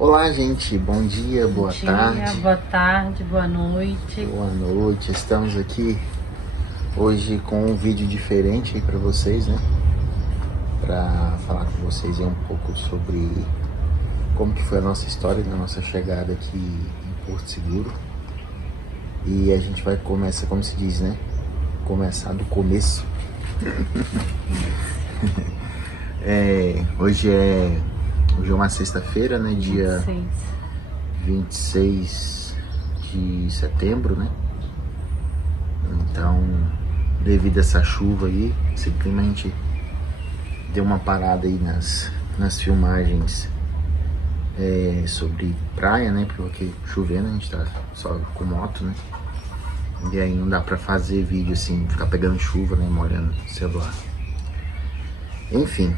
Olá, gente. Bom dia, boa tarde. Boa tarde, boa noite. Boa noite. Estamos aqui hoje com um vídeo diferente aí para vocês, né? Para falar com vocês aí um pouco sobre como que foi a nossa história, da nossa chegada aqui em Porto Seguro. E a gente vai começar, como se diz, né? Começar do começo. Hoje é uma sexta-feira, né? Dia 26 de setembro, né? Então, devido a essa chuva aí, esse clima, a gente deu uma parada aí nas filmagens sobre praia, né? Porque chovendo, a gente tá só com moto, né? E aí não dá pra fazer vídeo assim, ficar pegando chuva, né? Molhando o celular. Enfim,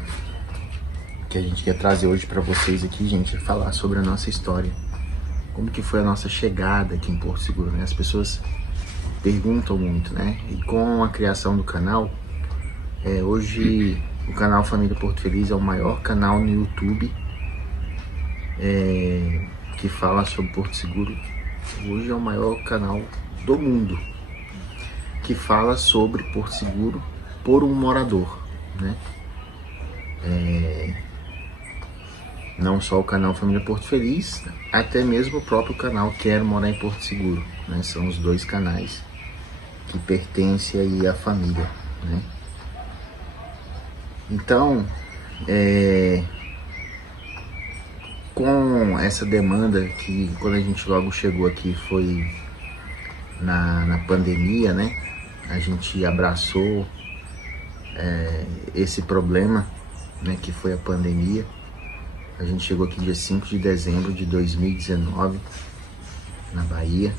o que a gente quer trazer hoje pra vocês aqui, gente, é falar sobre a nossa história. Como que foi a nossa chegada aqui em Porto Seguro, né? As pessoas perguntam muito, né? E com a criação do canal, hoje o canal Família Porto Feliz é o maior canal no YouTube que fala sobre Porto Seguro. Hoje é o maior canal do mundo que fala sobre Porto Seguro por um morador, né? Não só o canal Família Porto Feliz, até mesmo o próprio canal Quero Morar em Porto Seguro, né? São os dois canais que pertencem aí à família, né? Então, com essa demanda que quando a gente logo chegou aqui foi na pandemia, né? A gente abraçou esse problema, né? Que foi a pandemia. A gente chegou aqui dia 5 de dezembro de 2019, na Bahia.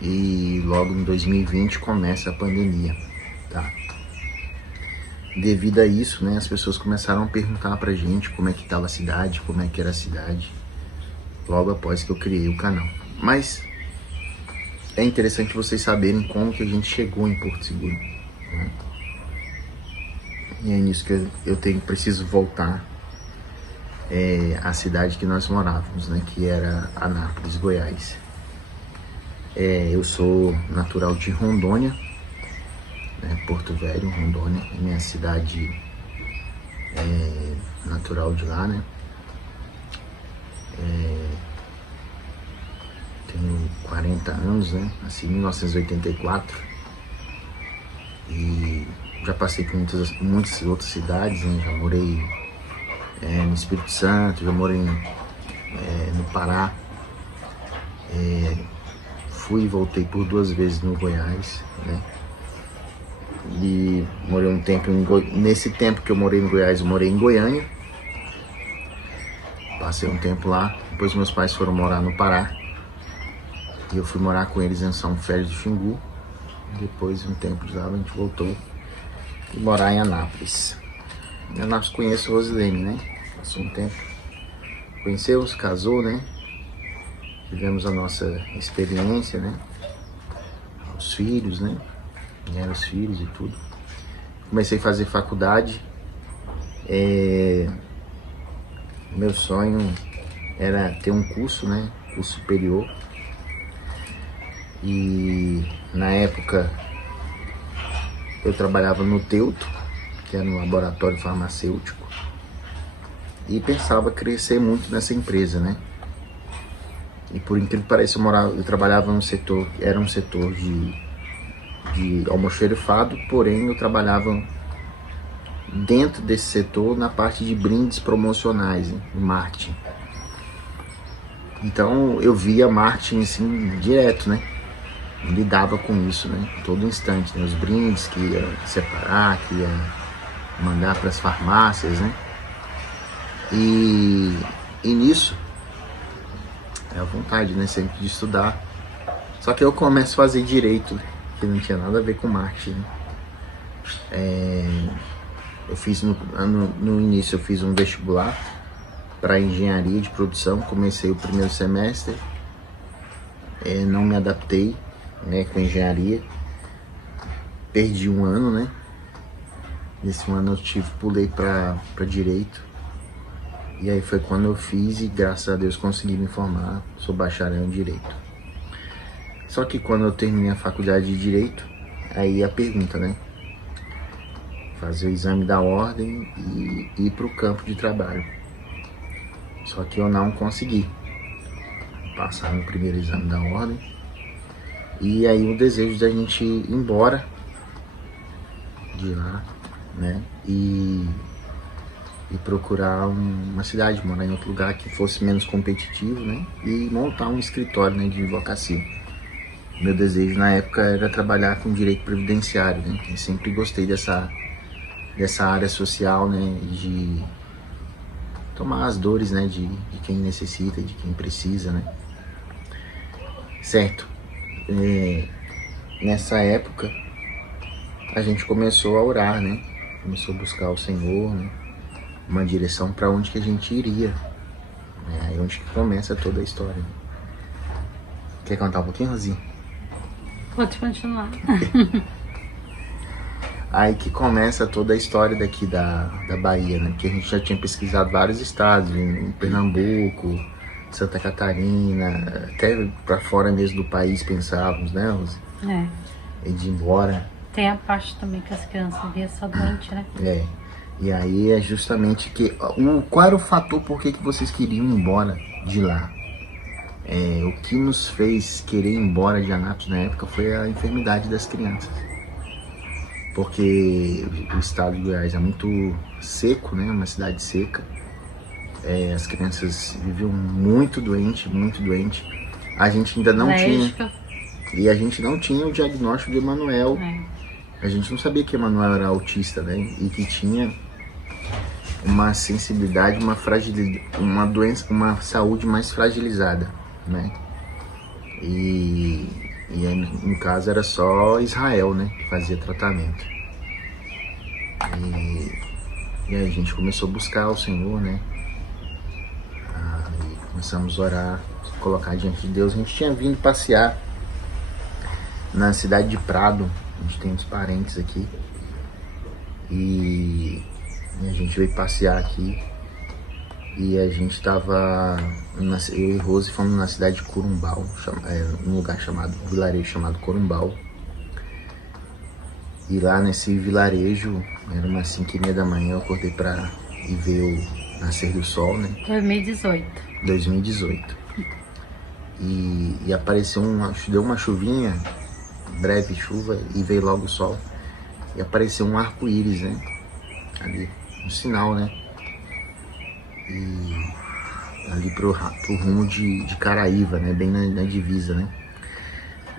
E logo em 2020 começa a pandemia, tá? Devido a isso, né, as pessoas começaram a perguntar pra gente como é que estava a cidade, como é que era a cidade, logo após que eu criei o canal. Mas é interessante vocês saberem como que a gente chegou em Porto Seguro, né? E é nisso que eu preciso voltar à cidade que nós morávamos, né, que era Anápolis, Goiás. Eu sou natural de Rondônia, né, Porto Velho, Rondônia, é minha cidade natural de lá, né? Tenho 40 anos, né? Nasci em 1984 e já passei por muitas outras cidades, né? Já morei no Espírito Santo, já morei no Pará, fui e voltei por 2 vezes no Goiás, né? E morei um tempo nesse tempo que eu morei em Goiás, eu morei em Goiânia, passei um tempo lá. Depois meus pais foram morar no Pará e eu fui morar com eles em São Félix do Xingu. Depois de um tempo de lá a gente voltou e morar em Anápolis. Em Anápolis conheço o Rosilene, né? Passou um tempo, conheceu, se casou, né? Tivemos a nossa experiência, né? Os filhos, né? Vieram os filhos e tudo. Comecei a fazer faculdade. Meu sonho era ter um curso, né? Curso superior. E na época eu trabalhava no Teuto, que era um laboratório farmacêutico, e pensava crescer muito nessa empresa, né? E por incrível que pareça, eu trabalhava num setor, era um setor de almoxerifado, porém eu trabalhava dentro desse setor na parte de brindes promocionais, né? Marketing. Então eu via marketing assim direto, né? Lidava com isso, né? Todo instante, né? Os brindes que ia separar, que ia mandar para as farmácias, né? E nisso é a vontade, né? Sempre de estudar. Só que eu começo a fazer direito, que não tinha nada a ver com marketing, né? Eu fiz no início, eu fiz um vestibular para engenharia de produção. Comecei o primeiro semestre, não me adaptei, né, com engenharia, perdi um ano, né? Nesse ano eu pulei para direito E aí foi quando eu fiz e graças a Deus consegui me formar, sou bacharel em Direito. Só que quando eu terminei a faculdade de Direito, aí a pergunta, né? Fazer o exame da ordem e ir para o campo de trabalho. Só que eu não consegui passar no primeiro exame da ordem. E aí o desejo da gente ir embora de lá, né? E procurar uma cidade, morar em outro lugar que fosse menos competitivo, né? E montar um escritório, né, de advocacia. Meu desejo na época era trabalhar com direito previdenciário, né? Eu sempre gostei dessa área social, né? De tomar as dores, né? De quem necessita, de quem precisa, né? Certo. Nessa época, a gente começou a orar, né? Começou a buscar o Senhor, né? Uma direção para onde que a gente iria, né? Aí onde que começa toda a história, né? Quer contar um pouquinho, Rosinha? Pode continuar. Aí que começa toda a história daqui da Bahia, né? Que a gente já tinha pesquisado vários estados, em Pernambuco, Santa Catarina, até para fora mesmo do país pensávamos, né, Rosi? E de ir embora. Tem a parte também que as crianças vinham só doente, né? E aí é justamente que... Qual era o fator por que vocês queriam ir embora de lá? O que nos fez querer ir embora de Anápolis na época foi a enfermidade das crianças. Porque o estado de Goiás é muito seco, né? Uma cidade seca. As crianças viviam muito doente. A gente ainda não tinha... E a gente não tinha o diagnóstico de Emanuel. A gente não sabia que Emanuel era autista, né? E que tinha uma sensibilidade, uma fragilidade, uma doença, uma saúde mais fragilizada, né? E no caso era só Israel, né? Que fazia tratamento. E aí a gente começou a buscar o Senhor, né? E começamos a orar, colocar diante de Deus. A gente tinha vindo passear na cidade de Prado. A gente tem uns parentes aqui. E a gente veio passear aqui. E a gente tava... Eu e Rose fomos na cidade de Corumbau. Num lugar chamado... Um vilarejo chamado Corumbau. E lá nesse vilarejo, era umas 5h30 da manhã, eu acordei pra ir ver o nascer do sol, né? 2018. E apareceu deu uma chuvinha, breve chuva, e veio logo o sol. E apareceu um arco-íris, né? Ali, um sinal, né? E ali pro rumo de Caraíva, né? Bem na divisa, né?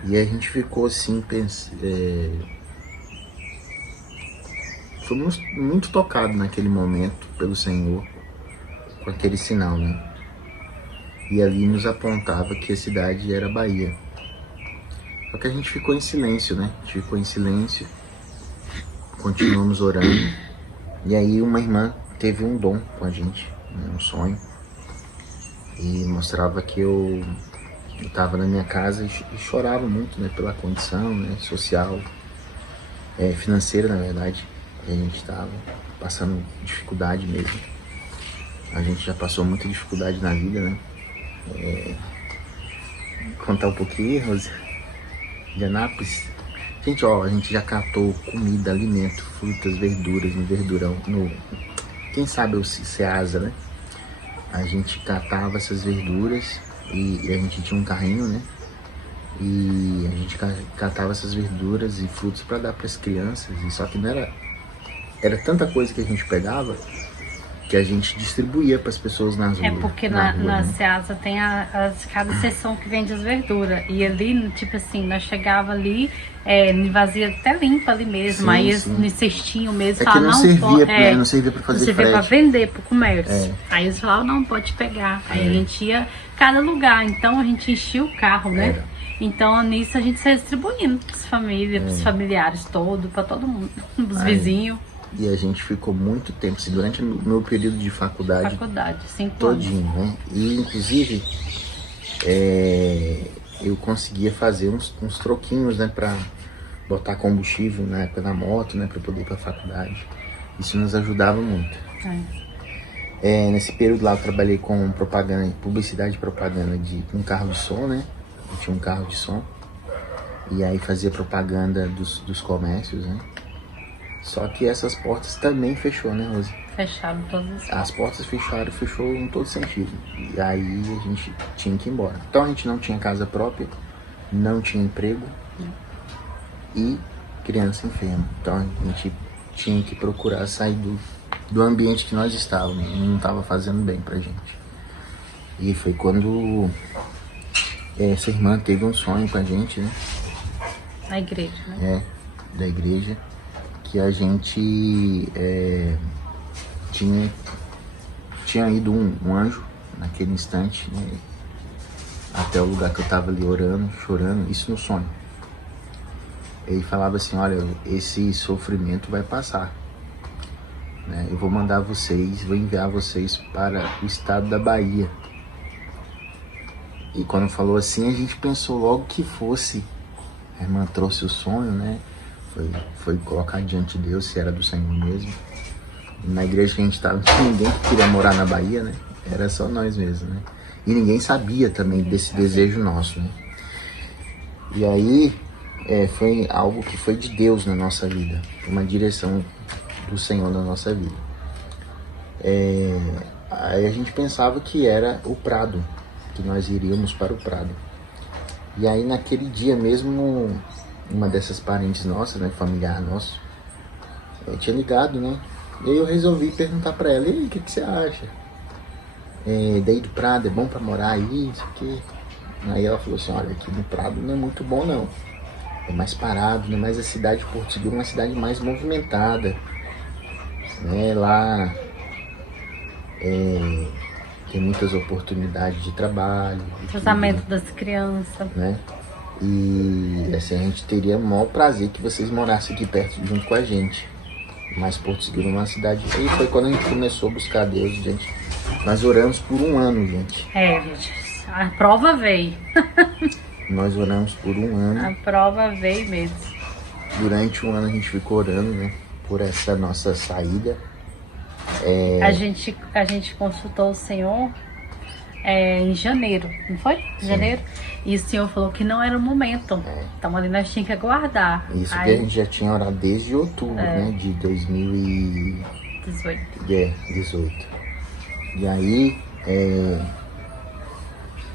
E a gente ficou assim, fomos muito tocados naquele momento pelo Senhor, com aquele sinal, né? E ali nos apontava que a cidade era Bahia. Só que a gente ficou em silêncio, né? A gente ficou em silêncio, continuamos orando. E aí uma irmã teve um dom com a gente, né? Um sonho. E mostrava que eu estava na minha casa e chorava muito, né? Pela condição, né? Social, financeira, na verdade. A gente estava passando dificuldade mesmo. A gente já passou muita dificuldade na vida, né? Contar um pouquinho, Rose, de Anápolis. Gente, a gente já catou comida, alimento, frutas, verduras no verdurão, quem sabe o Ceasa, né? A gente catava essas verduras e a gente tinha um carrinho, né? E a gente catava essas verduras e frutos para dar para as crianças. E só que não era tanta coisa que a gente pegava que a gente distribuía para as pessoas nas ruas. Porque na rua, na né? Ceasa tem cada seção que vende as verduras. E ali, tipo assim, nós chegava ali, vazia até limpa ali mesmo. Sim, aí sim. no cestinho mesmo, É que não servia, né? Não servia para fazer não servia frete. para vender pro comércio. Aí eles falavam, não, pode pegar. Aí a É. gente ia cada lugar. Então a gente enchia o carro, né? Era. Então nisso a gente saía distribuindo pras famílias, pros familiares todos, para todo mundo, pros Aí. vizinhos. E a gente ficou muito tempo, assim, durante o meu período de faculdade, 5 todinho, anos. né? E inclusive eu conseguia fazer uns troquinhos, né, pra botar combustível na época da moto, né, pra poder ir pra faculdade. Isso nos ajudava muito. Nesse período lá eu trabalhei com propaganda, publicidade e propaganda de um carro de som, né? Eu tinha um carro de som. E aí fazia propaganda dos comércios, né? Só que essas portas também fechou, né, Rose? Fecharam todas As portas fecharam, fechou em todo sentido. E aí a gente tinha que ir embora. Então a gente não tinha casa própria, não tinha emprego e criança enferma. Então a gente tinha que procurar sair do ambiente que nós estávamos. Não estava fazendo bem pra gente. E foi quando essa irmã teve um sonho com a gente, né? na igreja, né? Da igreja, que a gente tinha ido um anjo naquele instante, né, até o lugar que eu tava ali orando, chorando, isso no sonho. Ele falava assim, olha, esse sofrimento vai passar, né? Eu vou mandar vocês, vou enviar vocês para o estado da Bahia. E quando falou assim, a gente pensou logo que fosse, a irmã trouxe o sonho, né? Foi colocar diante de Deus se era do Senhor mesmo. E na igreja que a gente estava, ninguém queria morar na Bahia, né? Era só nós mesmos, né? E ninguém sabia também desse desejo nosso, né? E aí foi algo que foi de Deus na nossa vida, uma direção do Senhor na nossa vida. Aí a gente pensava que era o Prado, que nós iríamos para o Prado. E aí naquele dia mesmo, uma dessas parentes nossas, né, familiar nosso, tinha ligado, né? E aí eu resolvi perguntar pra ela, e aí, o que você acha? Daí do Prado é bom pra morar aí, isso aqui. Aí ela falou assim, olha, aqui no Prado não é muito bom não. É mais parado, né? Mas a cidade de Porto Seguro é uma cidade mais movimentada, né? Lá tem muitas oportunidades de trabalho. Cruzamento das crianças. Né? E assim, a gente teria o maior prazer que vocês morassem aqui perto, junto com a gente. Mas Porto Seguro é uma cidade. E foi quando a gente começou a buscar Deus, gente. Nós oramos por um ano, gente. Gente, a prova veio. Nós oramos por um ano. A prova veio mesmo. Durante um ano a gente ficou orando, né? Por essa nossa saída. A gente consultou o Senhor em janeiro, não foi? Sim. Janeiro. E o Senhor falou que não era o momento. Então ali nós tínhamos que aguardar. Isso que a gente já tinha orado desde outubro, né? De 2018. E aí,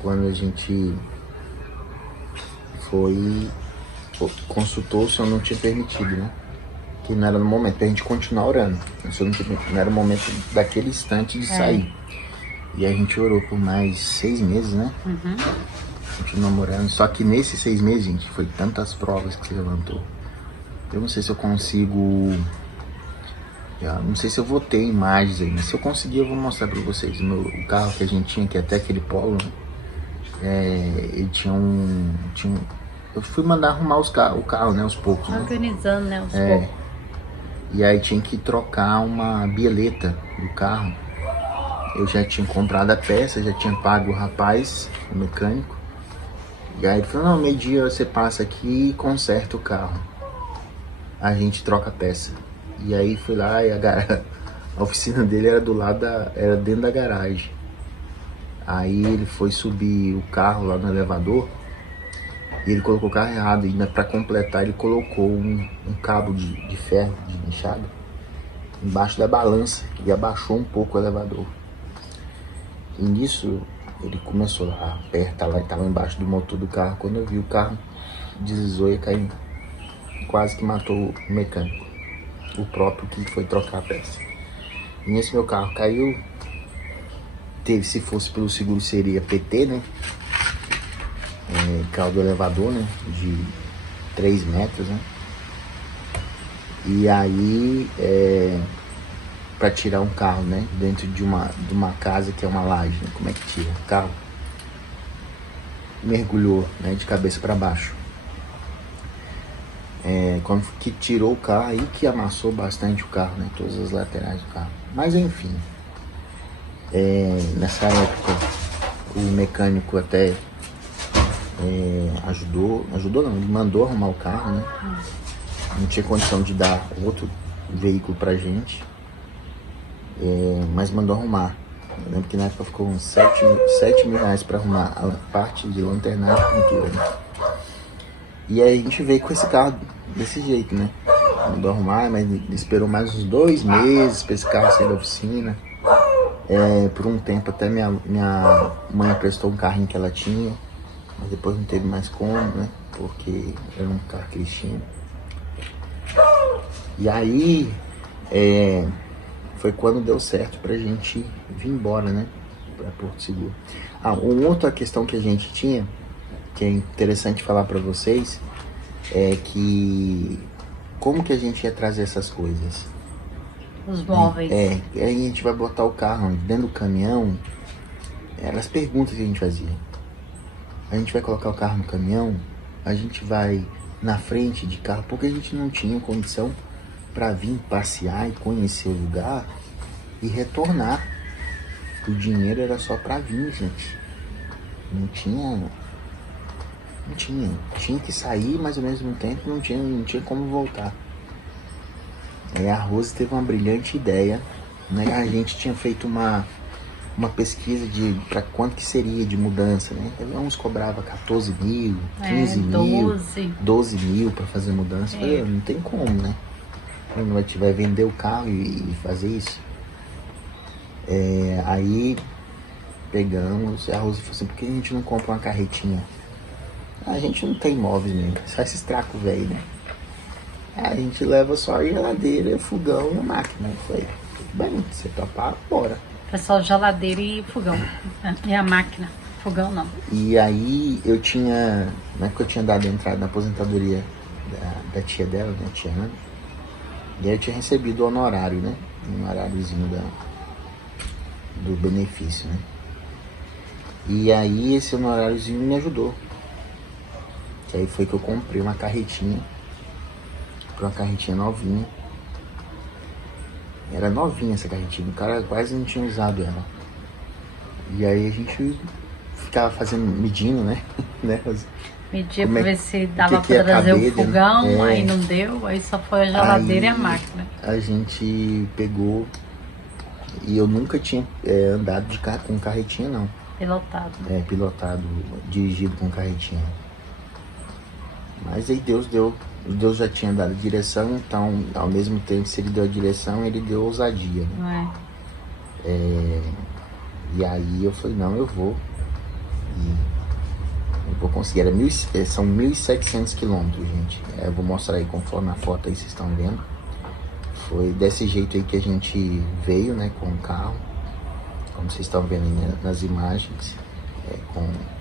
quando a gente consultou, o Senhor não tinha permitido, né? Que não era no momento pra gente continuar orando. O Senhor não era o momento daquele instante de sair. E a gente orou por mais 6 meses, né? Uhum. Continuamos orando. Só que nesses 6 meses, gente, foi tantas provas que se levantou. Eu não sei se eu consigo... não sei se eu vou ter imagens aí, mas se eu conseguir eu vou mostrar pra vocês. O carro que a gente tinha, que é até aquele Polo, né? Ele tinha eu fui mandar arrumar o carro, né, aos poucos. Organizando, né, aos poucos. E aí tinha que trocar uma bieleta do carro. Eu já tinha comprado a peça, já tinha pago o rapaz, o mecânico. E aí ele falou, não, meio-dia você passa aqui e conserta o carro. A gente troca a peça. E aí fui lá e a oficina dele era do lado era dentro da garagem. Aí ele foi subir o carro lá no elevador e ele colocou o carro errado. E para completar ele colocou um cabo de ferro, de enxada, embaixo da balança e abaixou um pouco o elevador. E nisso ele começou lá a apertar lá, estava embaixo do motor do carro. Quando eu vi o carro deslizou e caiu, quase que matou o mecânico, o próprio que foi trocar a peça. E nesse meu carro caiu. Se fosse pelo seguro seria PT, né? Carro do elevador, né? De 3 metros, né? E aí, para tirar um carro, né? Dentro de uma casa que é uma laje, né? Como é que tira o carro? Mergulhou, né? De cabeça para baixo. Quando que tirou o carro, aí que amassou bastante o carro, né? Todas as laterais do carro. Mas enfim. Nessa época o mecânico até ajudou não, ele mandou arrumar o carro, né? Não tinha condição de dar outro veículo pra gente. mas mandou arrumar. Eu lembro que na época ficou uns 7 mil reais pra arrumar a parte de lanternagem e pintura, né? E aí a gente veio com esse carro desse jeito, né? Mandou arrumar, mas esperou mais uns 2 meses pra esse carro sair da oficina. Por um tempo até minha mãe emprestou um carrinho que ela tinha, mas depois não teve mais como, né? Porque era um carro que eles tinham. E aí foi quando deu certo pra gente vir embora, né? Pra Porto Seguro. Uma outra questão que a gente tinha, que é interessante falar pra vocês, é que como que a gente ia trazer essas coisas? Os móveis. Aí a gente vai botar o carro dentro do caminhão. Eram as perguntas que a gente fazia. A gente vai colocar o carro no caminhão, a gente vai na frente de carro, porque a gente não tinha condição para vir passear e conhecer o lugar e retornar. O dinheiro era só para vir, gente. Não tinha. Tinha que sair, mas ao mesmo tempo não tinha como voltar. Aí a Rose teve uma brilhante ideia, né? A gente tinha feito uma pesquisa para quanto que seria de mudança, né? Uns cobrava 14 mil, 15 mil, 12 mil para fazer mudança. Falei, não tem como, né? Não vai vender o carro e fazer isso. Aí pegamos, a Rose falou assim, por que a gente não compra uma carretinha? A gente não tem móveis mesmo, só esses tracos velho, né? A gente leva só a geladeira, fogão e a máquina. Eu falei, tudo bem, você topar, bora. Pessoal, geladeira e fogão. E a máquina, fogão não. E aí eu tinha, na época eu tinha dado entrada na aposentadoria da tia dela, né, tia Ana. E aí eu tinha recebido o honorário, né? Um honoráriozinho do benefício, né? E aí esse honoráriozinho me ajudou. Que aí foi que eu comprei uma carretinha. Uma carretinha novinha. Era novinha essa carretinha. O cara quase não tinha usado ela. E aí a gente ficava medindo, né? Media pra ver se dava pra trazer o fogão, aí não deu, aí só foi a geladeira e a máquina. A gente pegou e eu nunca tinha andado com carretinha, não. Pilotado. Pilotado, dirigido com carretinha. Mas aí Deus já tinha dado direção, então ao mesmo tempo se ele deu a direção, ele deu ousadia, né? E aí eu falei, não, eu vou. E eu vou conseguir. São 1.700 quilômetros, gente. Eu vou mostrar aí conforme na foto aí, vocês estão vendo. Foi desse jeito aí que a gente veio, né, com o carro. Como vocês estão vendo aí nas imagens,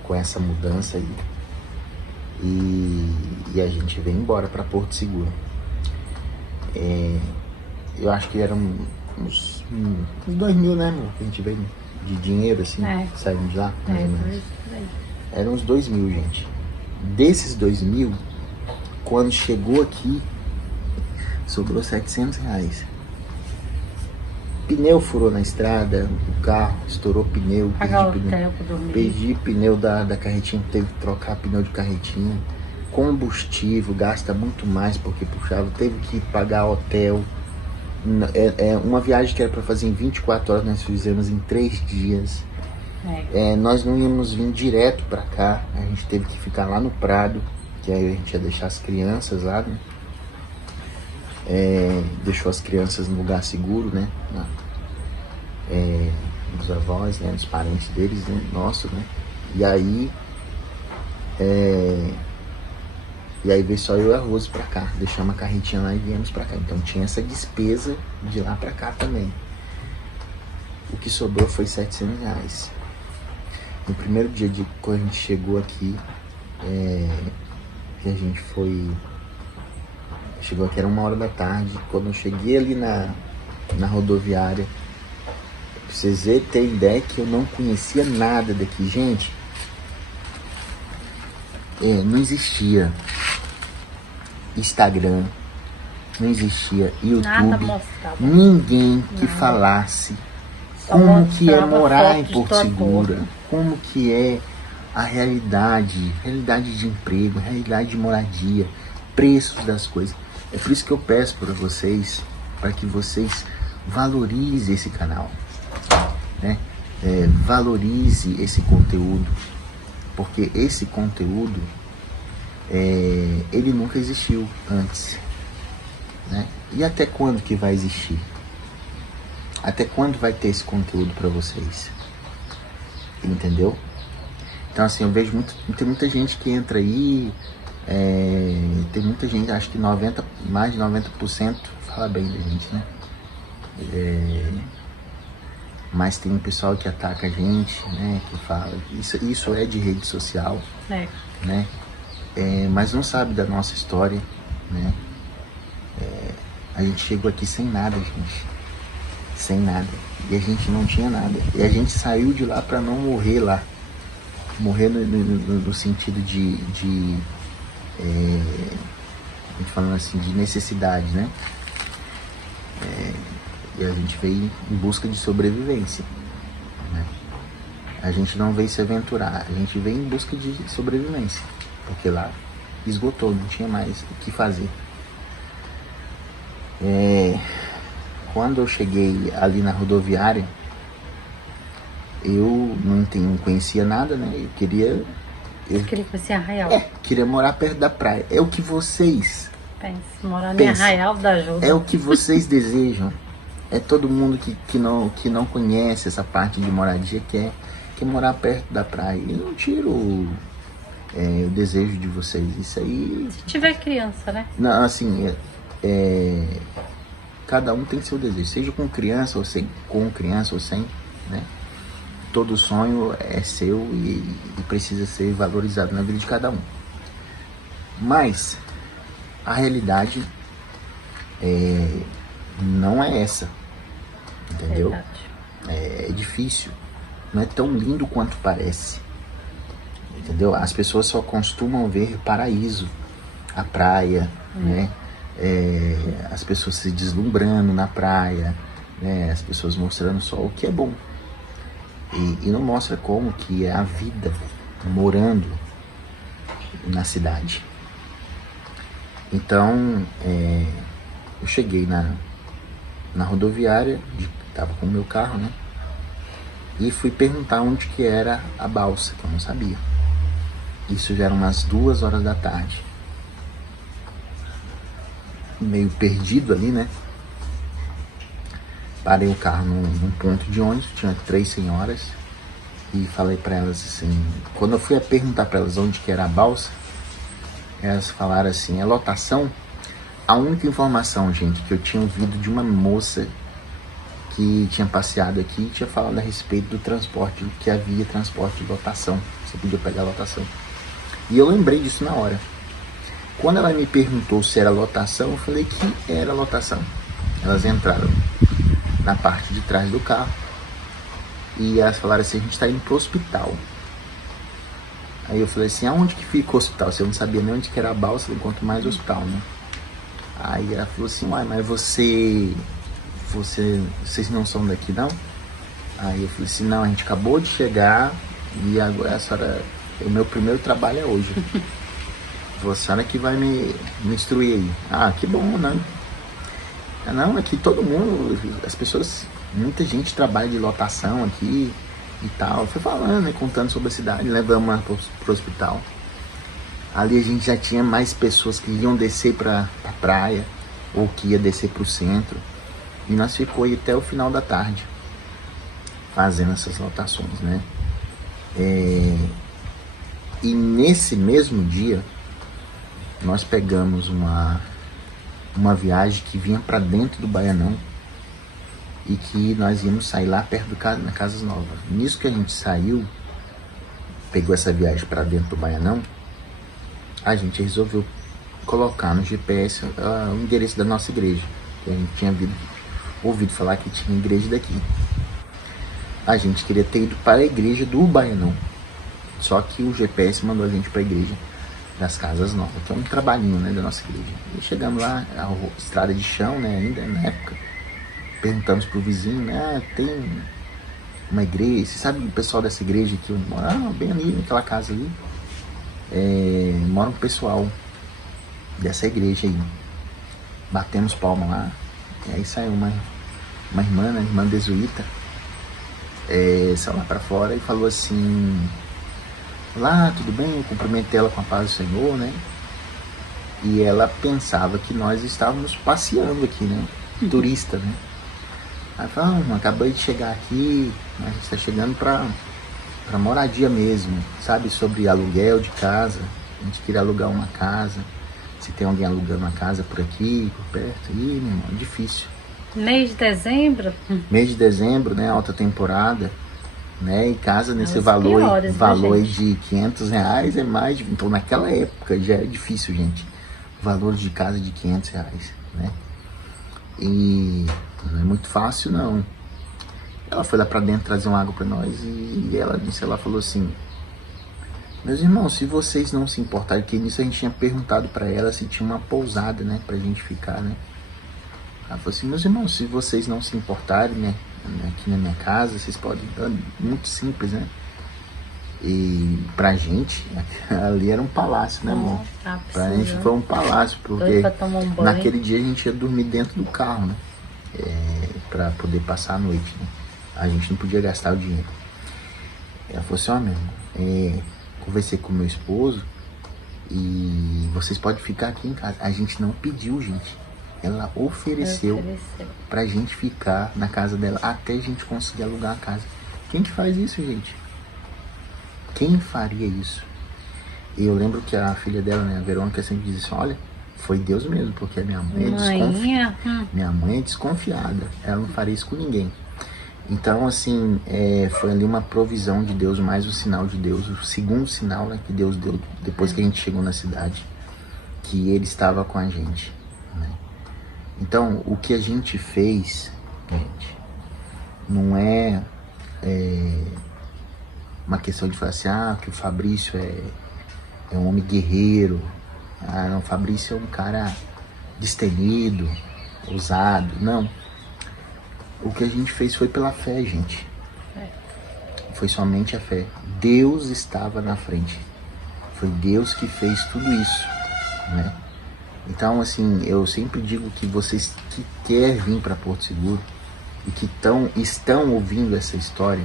com essa mudança aí. E a gente veio embora para Porto Seguro. Eu acho que eram uns 2 mil, né, amor? Que a gente veio de dinheiro, assim, saindo de lá, mais ou menos. Eram uns 2 mil, gente. Desses 2 mil, quando chegou aqui, sobrou 700 reais. Pneu furou na estrada, o carro estourou pneu. Perdi pneu da carretinha, teve que trocar pneu de carretinha. Combustível, gasta muito mais porque puxava, teve que pagar hotel. Uma viagem que era para fazer em 24 horas, nós fizemos em 3 dias. Nós não íamos vir direto para cá, a gente teve que ficar lá no Prado, que aí a gente ia deixar as crianças lá, né? Deixou as crianças no lugar seguro, né? Dos avós, né? Dos parentes deles, né? Nosso, né? E aí veio só eu e a Rose pra cá. Deixamos a carretinha lá e viemos pra cá. Então tinha essa despesa de lá pra cá também. O que sobrou foi 700 reais. No primeiro dia quando a gente chegou aqui, que a gente chegou aqui, era 1h da tarde. Quando eu cheguei ali na rodoviária, pra vocês terem ideia que eu não conhecia nada daqui, gente. Não existia Instagram, não existia YouTube, ninguém que falasse como que é morar em Porto Seguro, como que é a realidade de emprego, realidade de moradia, preços das coisas. É por isso que eu peço para vocês, para que vocês valorize esse canal, né? Valorize esse conteúdo, porque esse conteúdo ele nunca existiu antes, né? E até quando que vai existir? Até quando vai ter esse conteúdo para vocês? Entendeu? Então assim, eu vejo tem muita gente que entra aí, tem muita gente, acho que mais de 90% fala bem da gente, né? Mas tem um pessoal que ataca a gente, né? Que fala, isso é de rede social, né? Mas não sabe da nossa história, né? A gente chegou aqui sem nada, gente. Sem nada. E a gente não tinha nada. E a gente saiu de lá para não morrer lá. Morrer no sentido de falando assim, de necessidade, né? E a gente veio em busca de sobrevivência, né? A gente não veio se aventurar, a gente veio em busca de sobrevivência, porque lá esgotou, não tinha mais o que fazer. Quando eu cheguei ali na rodoviária, eu não conhecia nada, né? Eu queria conhecer Arraial. Queria morar perto da praia. É o que vocês morar em Arraial da Ajuda. É o que vocês desejam. É todo mundo que não conhece essa parte de moradia, quer morar perto da praia. E não tiro o desejo de vocês. Isso aí... Se tiver criança, né? Não, assim, cada um tem seu desejo. Seja com criança ou sem, né? Todo sonho é seu e precisa ser valorizado na vida de cada um. Mas a realidade não é essa, entendeu? É difícil, não é tão lindo quanto parece, entendeu? As pessoas só costumam ver paraíso, a praia, né? As pessoas se deslumbrando na praia, né? As pessoas mostrando só o que é bom e não mostra como que é a vida morando na cidade. Então eu cheguei na rodoviária, tava com o meu carro, né? E fui perguntar onde que era a balsa, que eu não sabia. Isso já eram umas 2 horas da tarde. Meio perdido ali, né? Parei o carro num ponto de ônibus, tinha 3 senhoras. E falei pra elas assim, quando eu fui a perguntar pra elas onde que era a balsa, elas falaram assim, lotação. A única informação, gente, que eu tinha ouvido de uma moça que tinha passeado aqui e tinha falado a respeito do transporte, que havia transporte de lotação, você podia pegar a lotação. E eu lembrei disso na hora. Quando ela me perguntou se era lotação, eu falei que era lotação. Elas entraram na parte de trás do carro e elas falaram assim, a gente está indo pro hospital. Aí eu falei assim, aonde que fica o hospital? Você não sabia nem onde que era a balsa, quanto mais o hospital, né? Aí ela falou assim, uai, mas vocês não são daqui, não? Aí eu falei assim, não, a gente acabou de chegar e agora a senhora, o meu primeiro trabalho é hoje. A senhora que vai me instruir aí. Ah, que bom, né? Não, aqui todo mundo, as pessoas, muita gente trabalha de lotação aqui e tal. Eu fui falando, né, contando sobre a cidade, levamos lá pro hospital. Ali a gente já tinha mais pessoas que iam descer pra praia ou que ia descer pro centro. E nós ficou aí até o final da tarde fazendo essas lotações, né? E nesse mesmo dia nós pegamos uma viagem que vinha para dentro do Baianão e que nós íamos sair lá perto na Casas Novas. Nisso que a gente saiu, pegou essa viagem para dentro do Baianão, a gente resolveu colocar no GPS o endereço da nossa igreja, que a gente tinha ouvido falar que tinha igreja daqui. A gente queria ter ido para a igreja do Baianão, só que o GPS mandou a gente para a igreja das Casas Novas, que é um trabalhinho, né, da nossa igreja. E chegamos lá, a estrada de chão, né, ainda na época, perguntamos pro vizinho, né, tem uma igreja, você sabe o pessoal dessa igreja aqui onde mora? Ah, bem ali, naquela casa ali, mora um pessoal dessa igreja aí. Batemos palma lá, e aí saiu uma irmã, né, irmã jesuíta, saiu lá pra fora e falou assim: olá, tudo bem? Eu cumprimentei ela com a paz do Senhor, né? E ela pensava que nós estávamos passeando aqui, né? Turista, né? Aí falou: acabei de chegar aqui, a gente está chegando para moradia mesmo, sabe? Sobre aluguel de casa. A gente queria alugar uma casa. Se tem alguém alugando uma casa por aqui, por perto. Ih, meu irmão, difícil. Mês de dezembro? Mês de dezembro, né? Alta temporada. Né? E casa nesse valor, piores, valor né, de R$500 é mais. Então naquela época já é difícil, gente. Valor de casa de R$500, né? E não é muito fácil, não. Ela foi lá pra dentro trazer uma água pra nós e ela falou assim: meus irmãos, se vocês não se importarem, que nisso a gente tinha perguntado pra ela se tinha uma pousada, né, pra gente ficar, né? Ela falou assim: meus irmãos, se vocês não se importarem, né, aqui na minha casa, vocês podem. Muito simples, né? E pra gente, ali era um palácio, né, amor? Pra gente foi um palácio, porque naquele dia a gente ia dormir dentro do carro, né? Pra poder passar a noite, né? A gente não podia gastar o dinheiro. Ela falou assim: ó, meu irmão, conversei com meu esposo e vocês podem ficar aqui em casa. A gente não pediu, gente. Ela ofereceu pra gente ficar na casa dela até a gente conseguir alugar a casa. Quem que faz isso, gente? Quem faria isso? E eu lembro que a filha dela, né, a Verônica, sempre dizia assim: olha, foi Deus mesmo, porque a minha mãe é desconfiada. Minha mãe é desconfiada. Ela não faria isso com ninguém. Então, assim, foi ali uma provisão de Deus, mais um sinal de Deus, o segundo sinal, né, que Deus deu depois que a gente chegou na cidade, que Ele estava com a gente, né? Então, o que a gente fez, gente, não é uma questão de falar assim: que o Fabrício é um homem guerreiro, não, o Fabrício é um cara destemido, ousado. Não. O que a gente fez foi pela fé, gente. Foi somente a fé. Deus estava na frente. Foi Deus que fez tudo isso, né? Então, assim, eu sempre digo que vocês que querem vir para Porto Seguro e que estão ouvindo essa história,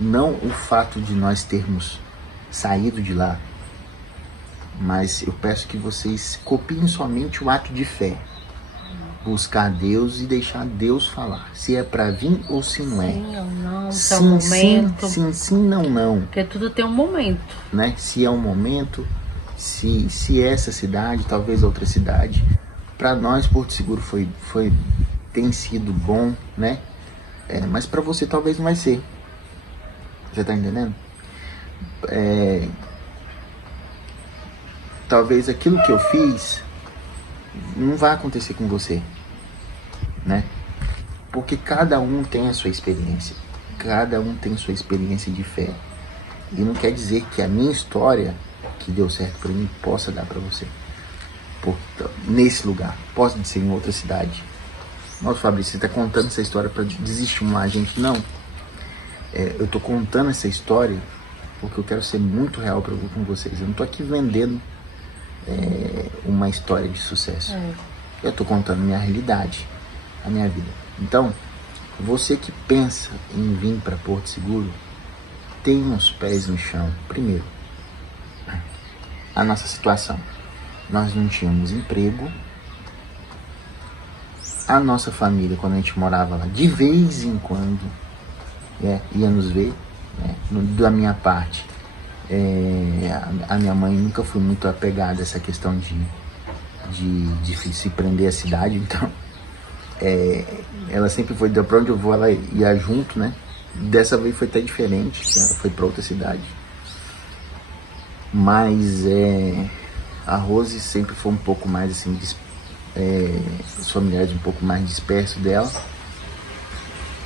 não o fato de nós termos saído de lá, mas eu peço que vocês copiem somente o ato de fé. Buscar Deus e deixar Deus falar. Se é para vir ou se não é. Sim ou não, sim, um momento. Sim, não. Porque tudo tem um momento. Né? Se é um momento, se essa cidade, talvez outra cidade. Para nós, Porto Seguro tem sido bom, né? Mas para você talvez não vai ser. Você tá entendendo? Talvez aquilo que eu fiz não vai acontecer com você, né? Porque cada um tem a sua experiência, cada um tem sua experiência de fé, e não quer dizer que a minha história que deu certo para mim possa dar para você nesse lugar, pode ser em outra cidade. Nossa, Fabrício, você está contando essa história para desestimar a gente? Não, eu tô contando essa história porque eu quero ser muito real com vocês. Eu não tô aqui vendendo uma história de sucesso. Eu tô contando minha realidade, a minha vida. Então, você que pensa em vir para Porto Seguro, tenha os pés no chão. Primeiro, a nossa situação. Nós não tínhamos emprego. A nossa família, quando a gente morava lá, de vez em quando, ia nos ver, né? Da minha parte, a minha mãe nunca foi muito apegada a essa questão de se prender à cidade. Então ela sempre foi, pra onde eu vou ela ia junto, né? Dessa vez foi até diferente, ela foi para outra cidade, mas a Rose sempre foi um pouco mais assim, os familiares um pouco mais dispersos dela.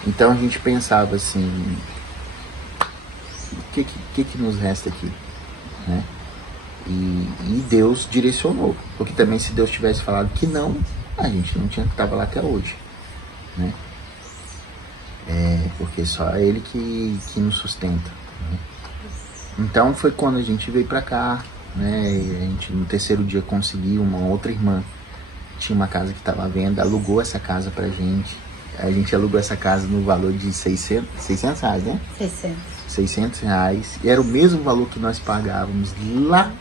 Então a gente pensava assim: o que nos resta aqui, né? E Deus direcionou, porque também se Deus tivesse falado que não, a gente não tinha que estar lá até hoje, né? Porque só Ele que nos sustenta, né? Então foi quando a gente veio pra cá, né? E a gente no terceiro dia conseguiu uma outra irmã tinha uma casa que estava à venda, alugou essa casa pra gente. A gente alugou essa casa no valor de 600 reais, né? 600 reais. E era o mesmo valor que nós pagávamos lá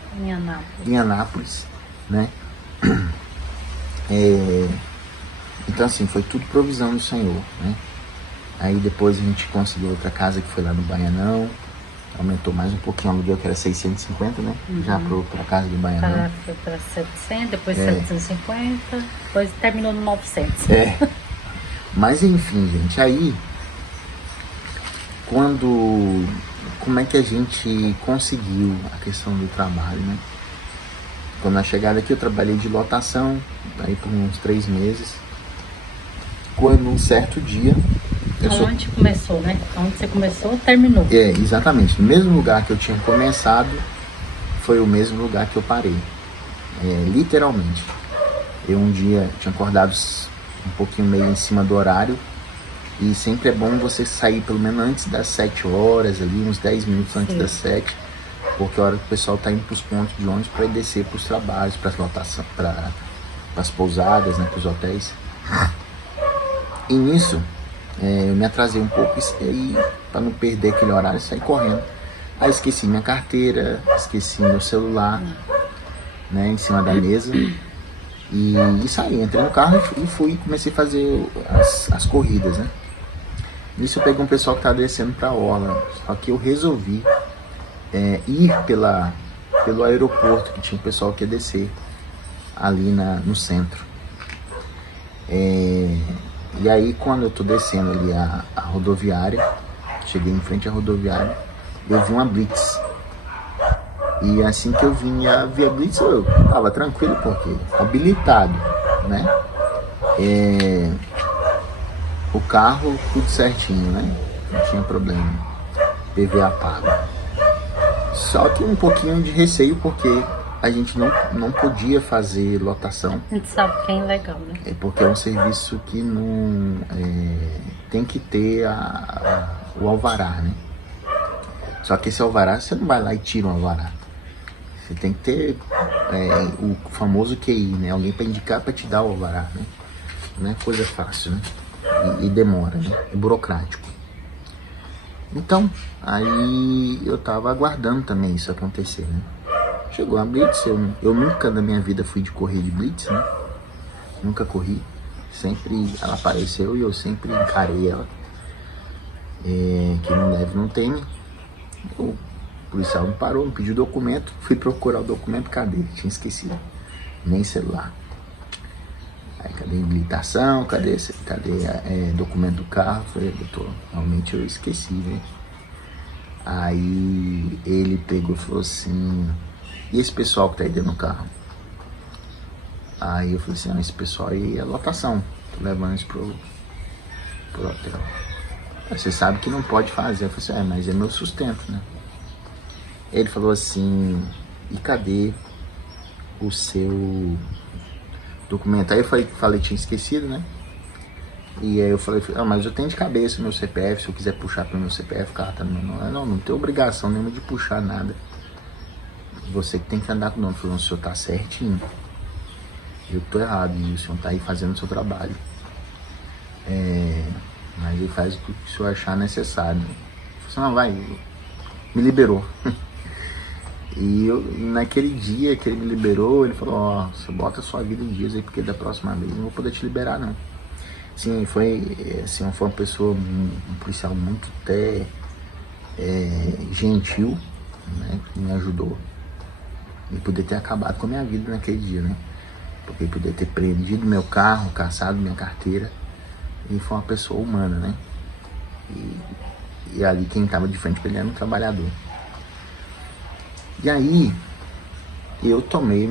em Anápolis, né? Então assim, foi tudo provisão do Senhor, né? Aí depois a gente conseguiu outra casa que foi lá no Baianão. Aumentou mais um pouquinho o aluguel, que era 650, né? Já pra casa do Baianão. Foi pra 700, depois 750, depois terminou no 900. Mas enfim, gente, aí como é que a gente conseguiu a questão do trabalho, né? Quando na chegada aqui eu trabalhei de lotação, aí por uns 3 meses. Quando um certo dia... Onde começou, né? Onde você começou, terminou. Exatamente. No mesmo lugar que eu tinha começado, foi o mesmo lugar que eu parei. Literalmente. Eu um dia tinha acordado um pouquinho meio em cima do horário. E sempre é bom você sair pelo menos antes das 7 horas, ali, uns 10 minutos antes das 7. Porque é a hora que o pessoal tá indo pros pontos de ônibus para ir descer pros trabalhos, pras lotações, pras pousadas, né, pros hotéis. E nisso, eu me atrasei um pouco e aí, para não perder aquele horário, saí correndo. Aí esqueci minha carteira, esqueci meu celular, né, em cima da mesa. E saí, entrei no carro e fui, comecei a fazer as corridas, né. Nisso eu peguei um pessoal que estava descendo para a orla, só que eu resolvi ir pelo aeroporto, que tinha um pessoal que ia descer ali no centro. E aí quando eu tô descendo ali a rodoviária, cheguei em frente à rodoviária, eu vi uma blitz. E assim que eu vi a blitz, eu tava tranquilo, porque habilitado, né? O carro tudo certinho, né? Não tinha problema. PVA pago. Só que um pouquinho de receio, porque a gente não podia fazer lotação. A gente sabe que é ilegal, né? Porque é um serviço que não tem que ter o alvará, né? Só que esse alvará, você não vai lá e tira o alvará. Você tem que ter o famoso QI, né? Alguém para indicar para te dar o alvará, né? Não é coisa fácil, né? E demora, né? É burocrático. Então, aí eu tava aguardando também isso acontecer, né? Chegou a blitz, eu nunca na minha vida fui de correr de blitz, né? Nunca corri. Sempre ela apareceu e eu sempre encarei ela. Quem não deve não teme. O policial me parou, me pediu documento. Fui procurar o documento, cadê? Tinha esquecido. Nem celular. Aí cadê a habilitação? Cadê documento do carro? Falei, doutor, realmente eu esqueci, né? Aí ele pegou e falou assim... E esse pessoal que tá aí dentro do carro? Aí eu falei assim, esse pessoal aí é lotação. Tô levando eles pro hotel. Aí, você sabe que não pode fazer. Eu falei assim, mas é meu sustento, né? Ele falou assim, e cadê o seu documento? Aí eu falei tinha esquecido, né? E aí eu falei, mas eu tenho de cabeça meu CPF, se eu quiser puxar pelo meu CPF, cara, tá não tem obrigação nenhuma de puxar nada. Você que tem que andar com o nome. Falando, o senhor tá certinho. Eu tô errado e o senhor tá aí fazendo o seu trabalho. Mas ele faz o que o senhor achar necessário. Eu falei, não, vai. Me liberou. E naquele dia que ele me liberou, ele falou, você bota a sua vida em dias aí, porque da próxima vez eu não vou poder te liberar, não. Sim, foi uma pessoa, um policial muito até gentil, né, que me ajudou. E poder ter acabado com a minha vida naquele dia, né? Porque poder ter prendido meu carro, caçado minha carteira. E foi uma pessoa humana, né? E ali quem tava de frente pra ele era um trabalhador. E aí, eu tomei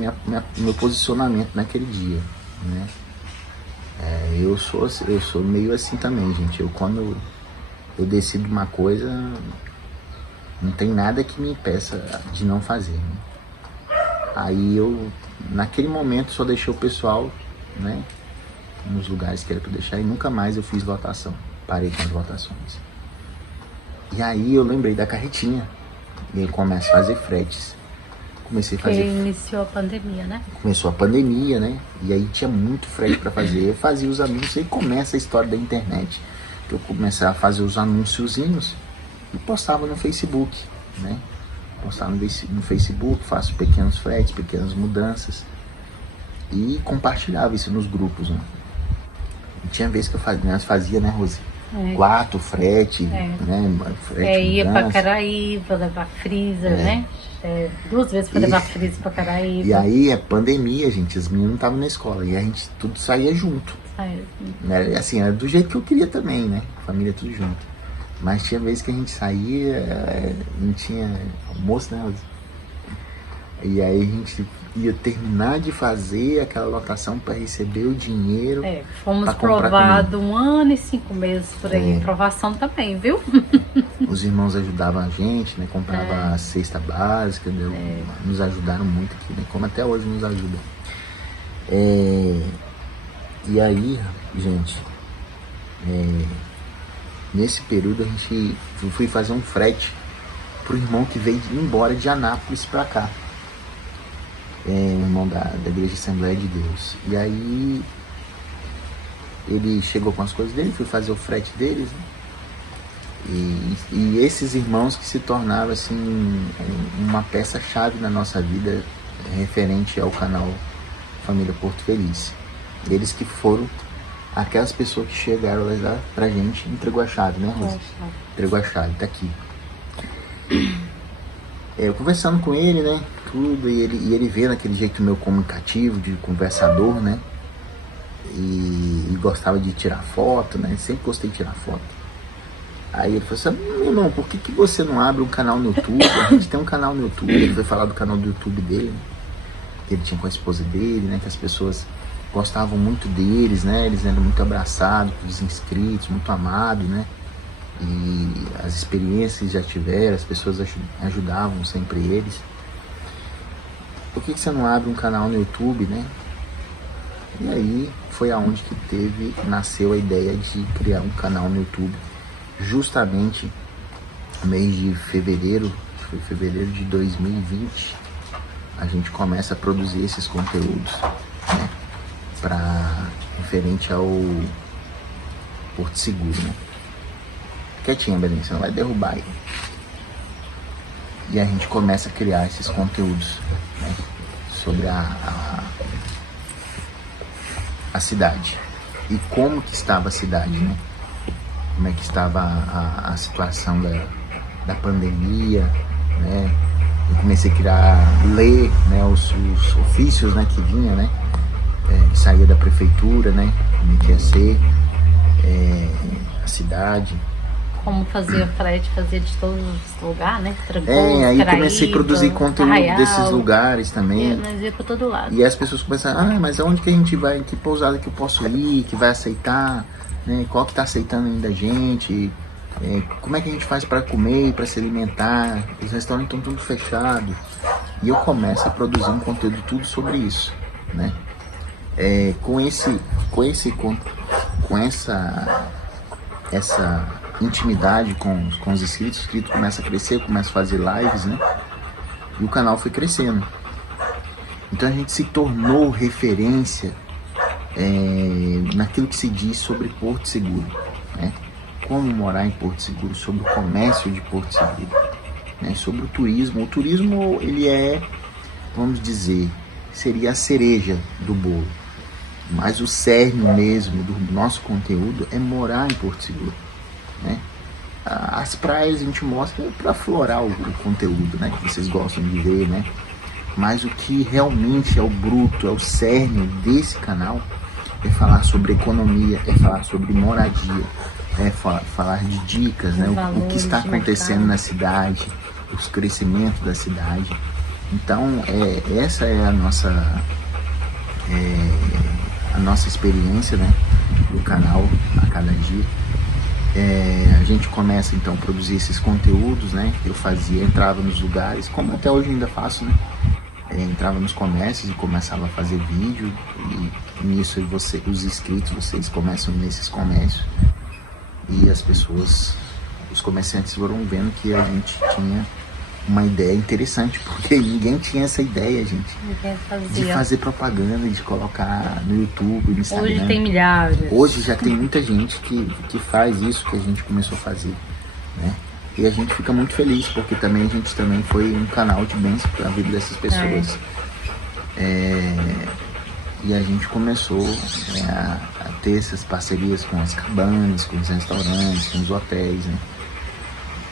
meu posicionamento naquele dia, né? Eu sou meio assim também, gente. Quando eu decido uma coisa, não tem nada que me impeça de não fazer, né? Aí naquele momento, só deixei o pessoal, né, nos lugares que era pra deixar, e nunca mais eu fiz lotação. Parei com as lotações. E aí eu lembrei da carretinha, e aí começo a fazer fretes. comecei a Porque fazer... iniciou a pandemia, né? Começou a pandemia, né? E aí tinha muito frete para fazer. Eu fazia os anúncios, aí começa a história da internet. Que eu comecei a fazer os anúnciozinhos e postava no Facebook, né? Postava no Facebook, faço pequenos fretes, pequenas mudanças. E compartilhava isso nos grupos, né? E tinha vezes que eu fazia, né, Rose? 4 frete, né? Frete, ia mudança. pra Caraíba, levar freezer, né? 2 vezes pra levar freezer pra Caraíba. E aí é pandemia, gente, os meninos não estavam na escola e a gente tudo saía junto. Né? Assim, era do jeito que eu queria também, né? Família tudo junto. Mas tinha vezes que a gente saía, não tinha almoço, né, Rose? E aí a gente ia terminar de fazer aquela lotação para receber o dinheiro. Fomos provados 1 ano e 5 meses por aí. Provação também, viu? Os irmãos ajudavam a gente, né? Comprava a cesta básica, né? Nos ajudaram muito aqui, né? Como até hoje nos ajudam. E aí, gente, nesse período eu fui fazer um frete pro irmão que veio embora de Anápolis para cá. Um irmão da Igreja Assembleia de Deus. E aí ele chegou com as coisas dele, fui fazer o frete deles, né? E esses irmãos que se tornaram assim uma peça-chave na nossa vida referente ao canal Família Porto Feliz. Eles que foram aquelas pessoas que chegaram lá pra gente, entregou a chave, né, Rosa? Entregou a chave, tá aqui. Eu conversando com ele, né, tudo, e ele vendo aquele jeito meu comunicativo, de conversador, né, e gostava de tirar foto, né, sempre gostei de tirar foto. Aí ele falou assim, meu irmão, por que você não abre um canal no YouTube? A gente tem um canal no YouTube. Ele foi falar do canal do YouTube dele, né, que ele tinha com a esposa dele, né, que as pessoas gostavam muito deles, né, eles eram muito abraçados pelos inscritos, muito amados, né. E as experiências já tiveram, as pessoas ajudavam sempre eles. Por que você não abre um canal no YouTube, né? E aí foi aonde que nasceu a ideia de criar um canal no YouTube. Justamente no mês de fevereiro, foi fevereiro de 2020, a gente começa a produzir esses conteúdos, né? Referente ao Porto Seguro, né? Quietinha, Belém, você não vai derrubar aí. E a gente começa a criar esses conteúdos, né, sobre a cidade. E como que estava a cidade, né? Como é que estava a situação da pandemia, né? Eu comecei a ler, né, os ofícios, né, que vinha, né? Que saía da prefeitura, né? Como que ia ser a cidade. Como fazia frete, fazia de todos os lugares, né? Aí eu comecei a produzir conteúdo desses lugares também. Nós ia pra todo lado. E as pessoas começaram, mas aonde que a gente vai? Que pousada que eu posso ir? Que vai aceitar? Né? Qual que tá aceitando ainda a gente? Como é que a gente faz para comer, para se alimentar? Os restaurantes estão tudo fechados. E eu começo a produzir um conteúdo tudo sobre isso, né? Com essa intimidade com os inscritos, o inscrito começa a crescer, começa a fazer lives, né? E o canal foi crescendo. Então a gente se tornou referência naquilo que se diz sobre Porto Seguro, né? Como morar em Porto Seguro, sobre o comércio de Porto Seguro, né? Sobre o turismo. O turismo, ele vamos dizer, seria a cereja do bolo. Mas o cerne mesmo do nosso conteúdo é morar em Porto Seguro, né? As praias a gente mostra para aflorar o conteúdo, né, que vocês gostam de ver, né? Mas o que realmente é o bruto, é o cerne desse canal, é falar sobre economia, é falar sobre moradia, é falar de dicas, né? O que está acontecendo na cidade, os crescimentos da cidade. Então, essa é a nossa experiência, né, do canal a cada dia. A gente começa então a produzir esses conteúdos, né? Eu entrava nos lugares, como até hoje ainda faço, né? Entrava nos comércios e começava a fazer vídeo, e nisso os inscritos, vocês começam nesses comércios, e as pessoas, os comerciantes foram vendo que a gente tinha uma ideia interessante, porque ninguém tinha essa ideia, gente. Ninguém fazia. De fazer propaganda, de colocar no YouTube, no Instagram. Hoje tem milhares. Hoje já tem muita gente que faz isso que a gente começou a fazer, né? E a gente fica muito feliz, porque também a gente também foi um canal de bênção para a vida dessas pessoas. E a gente começou a ter essas parcerias com as cabanas, com os restaurantes, com os hotéis, né?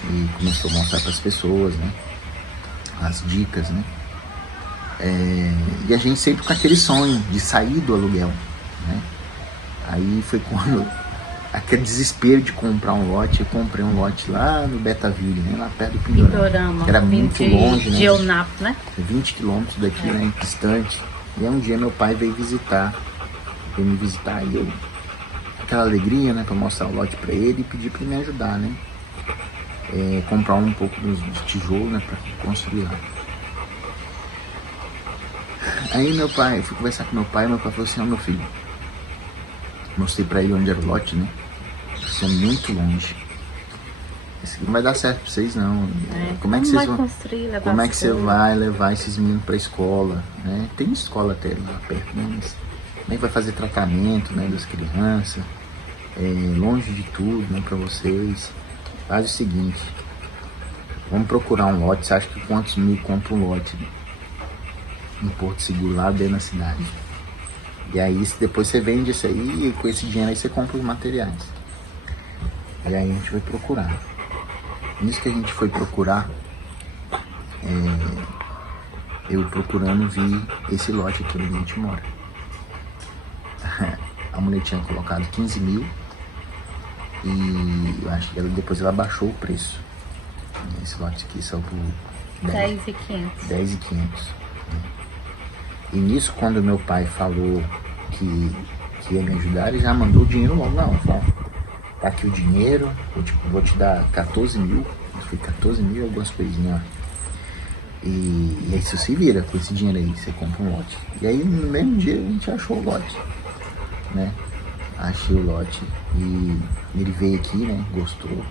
E começou a mostrar para as pessoas, né? As dicas, né? E a gente sempre com aquele sonho de sair do aluguel, né? Aí foi quando aquele desespero de comprar um lote, eu comprei um lote lá no Betaville, né? Lá perto do Pindorama, que era muito longe, né? De Eunapo, né? 20 quilômetros daqui, né? Distante. E aí um dia meu pai veio me visitar, e eu, aquela alegria, né? Pra mostrar o lote pra ele e pedir pra ele me ajudar, né? Comprar um pouco de tijolo, né? Pra construir lá. Aí eu fui conversar com meu pai falou assim, ó, meu filho, mostrei pra ele onde era o lote, né? Isso é muito longe. Isso aqui não vai dar certo pra vocês não. Como é que vocês vão construir, como é que você vai levar esses meninos pra escola, né? Tem escola até lá perto, né? Mas como é que vai fazer tratamento, né, das crianças? Longe de tudo, né, pra vocês. Faz o seguinte, vamos procurar um lote. Você acha que quantos mil compra um lote em Porto Seguro, lá dentro da cidade? E aí depois você vende isso aí e com esse dinheiro aí você compra os materiais. E aí a gente vai procurar. Nisso que a gente foi procurar, eu procurando vi esse lote aqui onde a gente mora. A mulher tinha colocado 15 mil e eu acho que depois ela baixou o preço. Esse lote aqui saiu por 10.500. 10.500. E nisso, quando meu pai falou que ia me ajudar, ele já mandou o dinheiro logo na hora. Falou, tá aqui o dinheiro, vou te dar 14 mil. Foi 14 mil e algumas coisinhas, ó. E aí você se vira com esse dinheiro aí, você compra um lote. E aí no mesmo dia a gente achou o lote, né? Achei o lote e ele veio aqui, né? Gostou.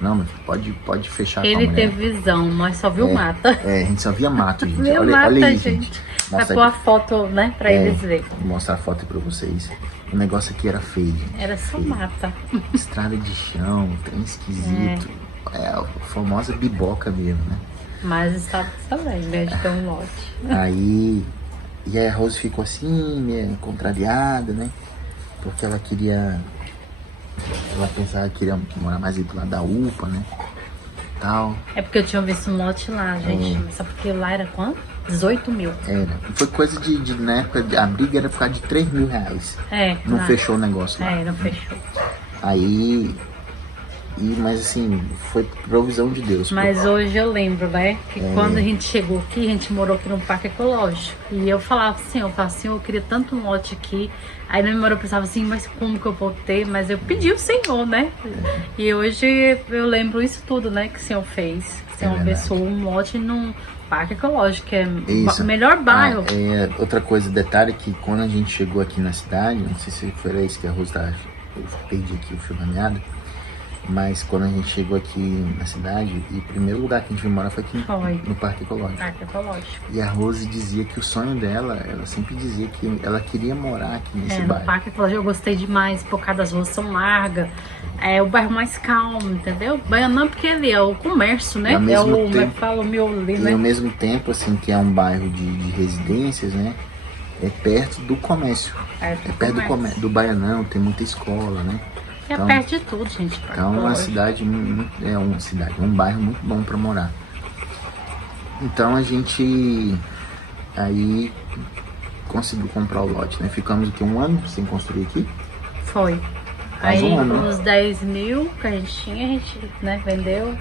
Não, mas pode fechar com a mulher. Ele teve visão, mas só viu mata. A gente só via mato, gente. Viu olha aí, gente. Vai pôr a foto, né, pra eles verem. Vou mostrar a foto aí pra vocês. O negócio aqui era feio, gente. Era só feio. mata. Estrada de chão, trem esquisito. A famosa biboca mesmo, né? Mas estava também, né, de ter um lote. Aí, e aí a Rose ficou assim, meio contrariada, né? Porque ela pensava que queria morar mais aí pro lado da UPA, né? Tal. É porque eu tinha visto um lote lá, gente. Só porque lá era quanto? 18 mil. Era. Foi coisa na época, a briga era por causa de 3 mil reais. Não fechou o negócio lá. Não fechou. Aí, mas assim, foi provisão de Deus. Mas hoje eu lembro, né, que quando a gente chegou aqui, a gente morou aqui no Parque Ecológico. E eu falava assim, eu queria tanto um lote aqui. Aí na memória eu pensava assim, mas como que eu vou ter? Mas eu pedi o Senhor, né? E hoje eu lembro isso tudo, né, que o Senhor fez. Que o Senhor abençoou um lote num Parque Ecológico, que é o melhor bairro. Outra coisa, detalhe, que quando a gente chegou aqui na cidade, não sei se foi isso que a Rose tá, eu perdi aqui o fio da meada. Mas quando a gente chegou aqui na cidade, e o primeiro lugar que a gente veio morar foi aqui no Parque Ecológico. Parque Ecológico. E a Rose dizia que o sonho dela, ela sempre dizia que ela queria morar aqui nesse bairro. No Parque Ecológico eu gostei demais, por causa das ruas são largas. É o bairro mais calmo, entendeu? Baianã porque ele é o comércio, né? Como é que fala, o miolo, né? E ao mesmo tempo, assim, que é um bairro de residências, né? É perto do comércio. É perto do Baianão, tem muita escola, né? Então, é perto de tudo, gente. Então é uma cidade, um bairro muito bom para morar. Então a gente aí conseguiu comprar o lote, né? Ficamos aqui 1 ano sem construir aqui. Foi. Aí uns 10 mil que a gente tinha, a gente, né, vendeu.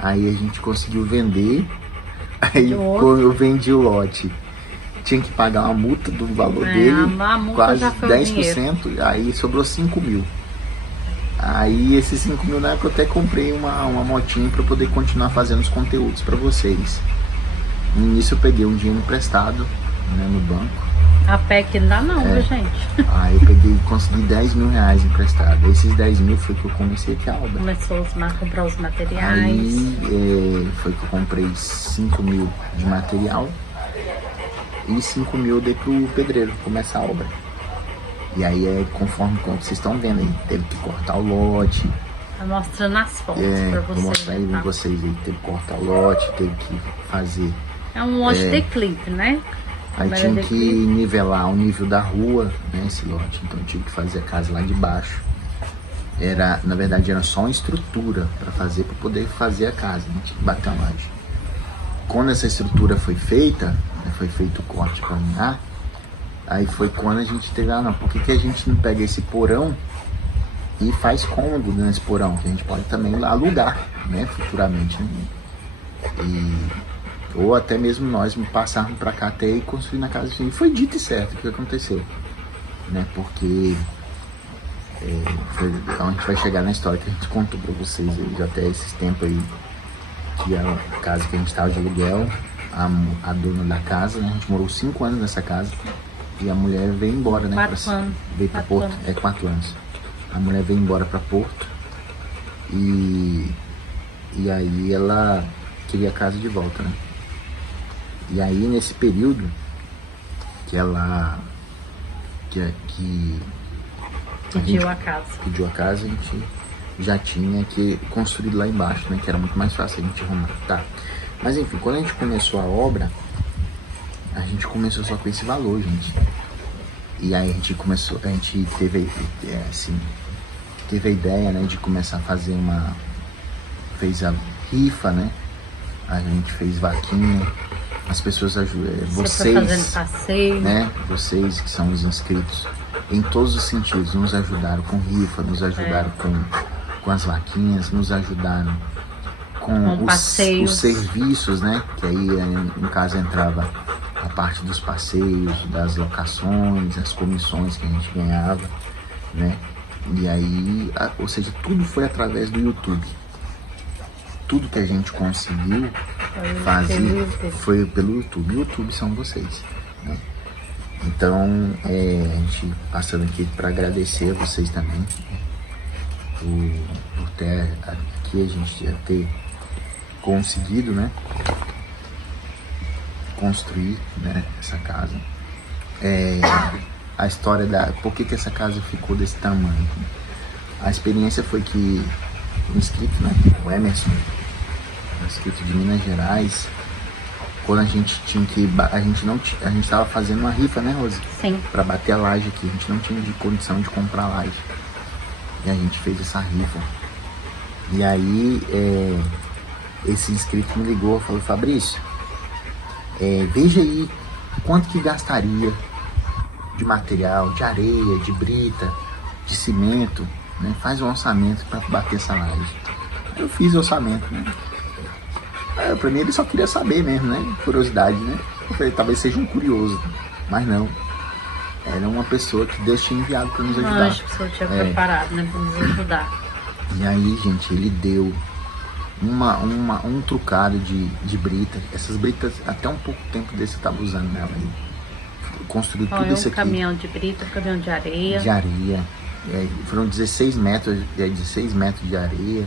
Aí a gente conseguiu vender. Aí quando eu vendi o lote, tinha que pagar uma multa do valor dele, a multa quase já foi 10%, aí sobrou 5 mil. Aí esses 5 mil, na época, eu até comprei uma motinha para poder continuar fazendo os conteúdos para vocês. No início eu peguei um dinheiro emprestado, né, no banco, A pé que não dá não, viu, gente? Aí eu consegui 10 mil reais emprestado. Esses 10 mil foi que eu comecei aqui a obra. Começou a comprar os materiais. Aí foi que eu comprei 5 mil de material e 5 mil eu dei pro pedreiro começar a obra. E aí conforme vocês estão vendo aí, teve que cortar o lote. Tá mostrando as fotos pra vocês. Vou mostrar aí pra vocês aí, teve que cortar o lote, teve que fazer. É um lote de clipe, né? Aí tinha que nivelar o nível da rua, né, esse lote. Então eu tive que fazer a casa lá de baixo. Na verdade era só uma estrutura para fazer, para poder fazer a casa, né? Tinha que bater a laje. Quando essa estrutura foi feita, né, foi feito o corte para alinhar, aí foi quando a gente teve, não, por que a gente não pega esse porão e faz cômodo nesse porão, que a gente pode também alugar, né, futuramente, né? Ou até mesmo nós passarmos para cá até e construir na casa. E foi dito e certo o que aconteceu, né? Porque a gente vai chegar na história que a gente contou para vocês aí, já até esses tempos aí, que a casa que a gente estava de aluguel, a dona da casa, né? A gente morou 5 anos nessa casa e a mulher veio embora, né? 4 anos. Veio para Porto, 4 anos. A mulher veio embora para Porto e aí ela queria a casa de volta, né? E aí nesse período que ela pediu a casa, a gente já tinha que construir lá embaixo, né? Que era muito mais fácil a gente arrumar, tá? Mas enfim, quando a gente começou a obra, a gente começou só com esse valor, gente. E aí a gente teve a ideia, né, de começar a fazer fez a rifa, né? A gente fez vaquinha, as pessoas ajudam, vocês, fazendo passeio, né? Vocês que são os inscritos, em todos os sentidos, nos ajudaram com rifa, nos ajudaram com as vaquinhas, nos ajudaram com os serviços, né? Que aí, no caso, entrava a parte dos passeios, das locações, as comissões que a gente ganhava, né? E aí, ou seja, tudo foi através do YouTube. Tudo que a gente conseguiu fazer foi pelo YouTube. O YouTube são vocês, né? Então, a gente passando aqui para agradecer a vocês também por ter aqui, a gente já ter conseguido, né, construir, né, essa casa. A história por que essa casa ficou desse tamanho. A experiência foi que o inscrito, né, o Emerson, inscrito de Minas Gerais, quando a gente tinha que, a gente tava fazendo uma rifa, né, Rose? Sim. Para bater a laje aqui, a gente não tinha condição de comprar laje. E a gente fez essa rifa. E aí, esse inscrito me ligou e falou: Fabrício, veja aí quanto que gastaria de material, de areia, de brita, de cimento, né? Faz um orçamento para bater essa laje. Eu fiz o orçamento, né? Pra mim ele só queria saber mesmo, né? Curiosidade, né? Eu falei, talvez seja um curioso, mas não. Era uma pessoa que Deus tinha enviado para nos ajudar. Acho que o senhor tinha preparado, né? Para nos ajudar. E aí, gente, ele deu um trucado de brita. Essas britas, até um pouco tempo desse eu tava usando nela aí. Construiu tudo isso aqui. Caminhão de brita, caminhão de areia. De areia. Foram 16 metros de areia.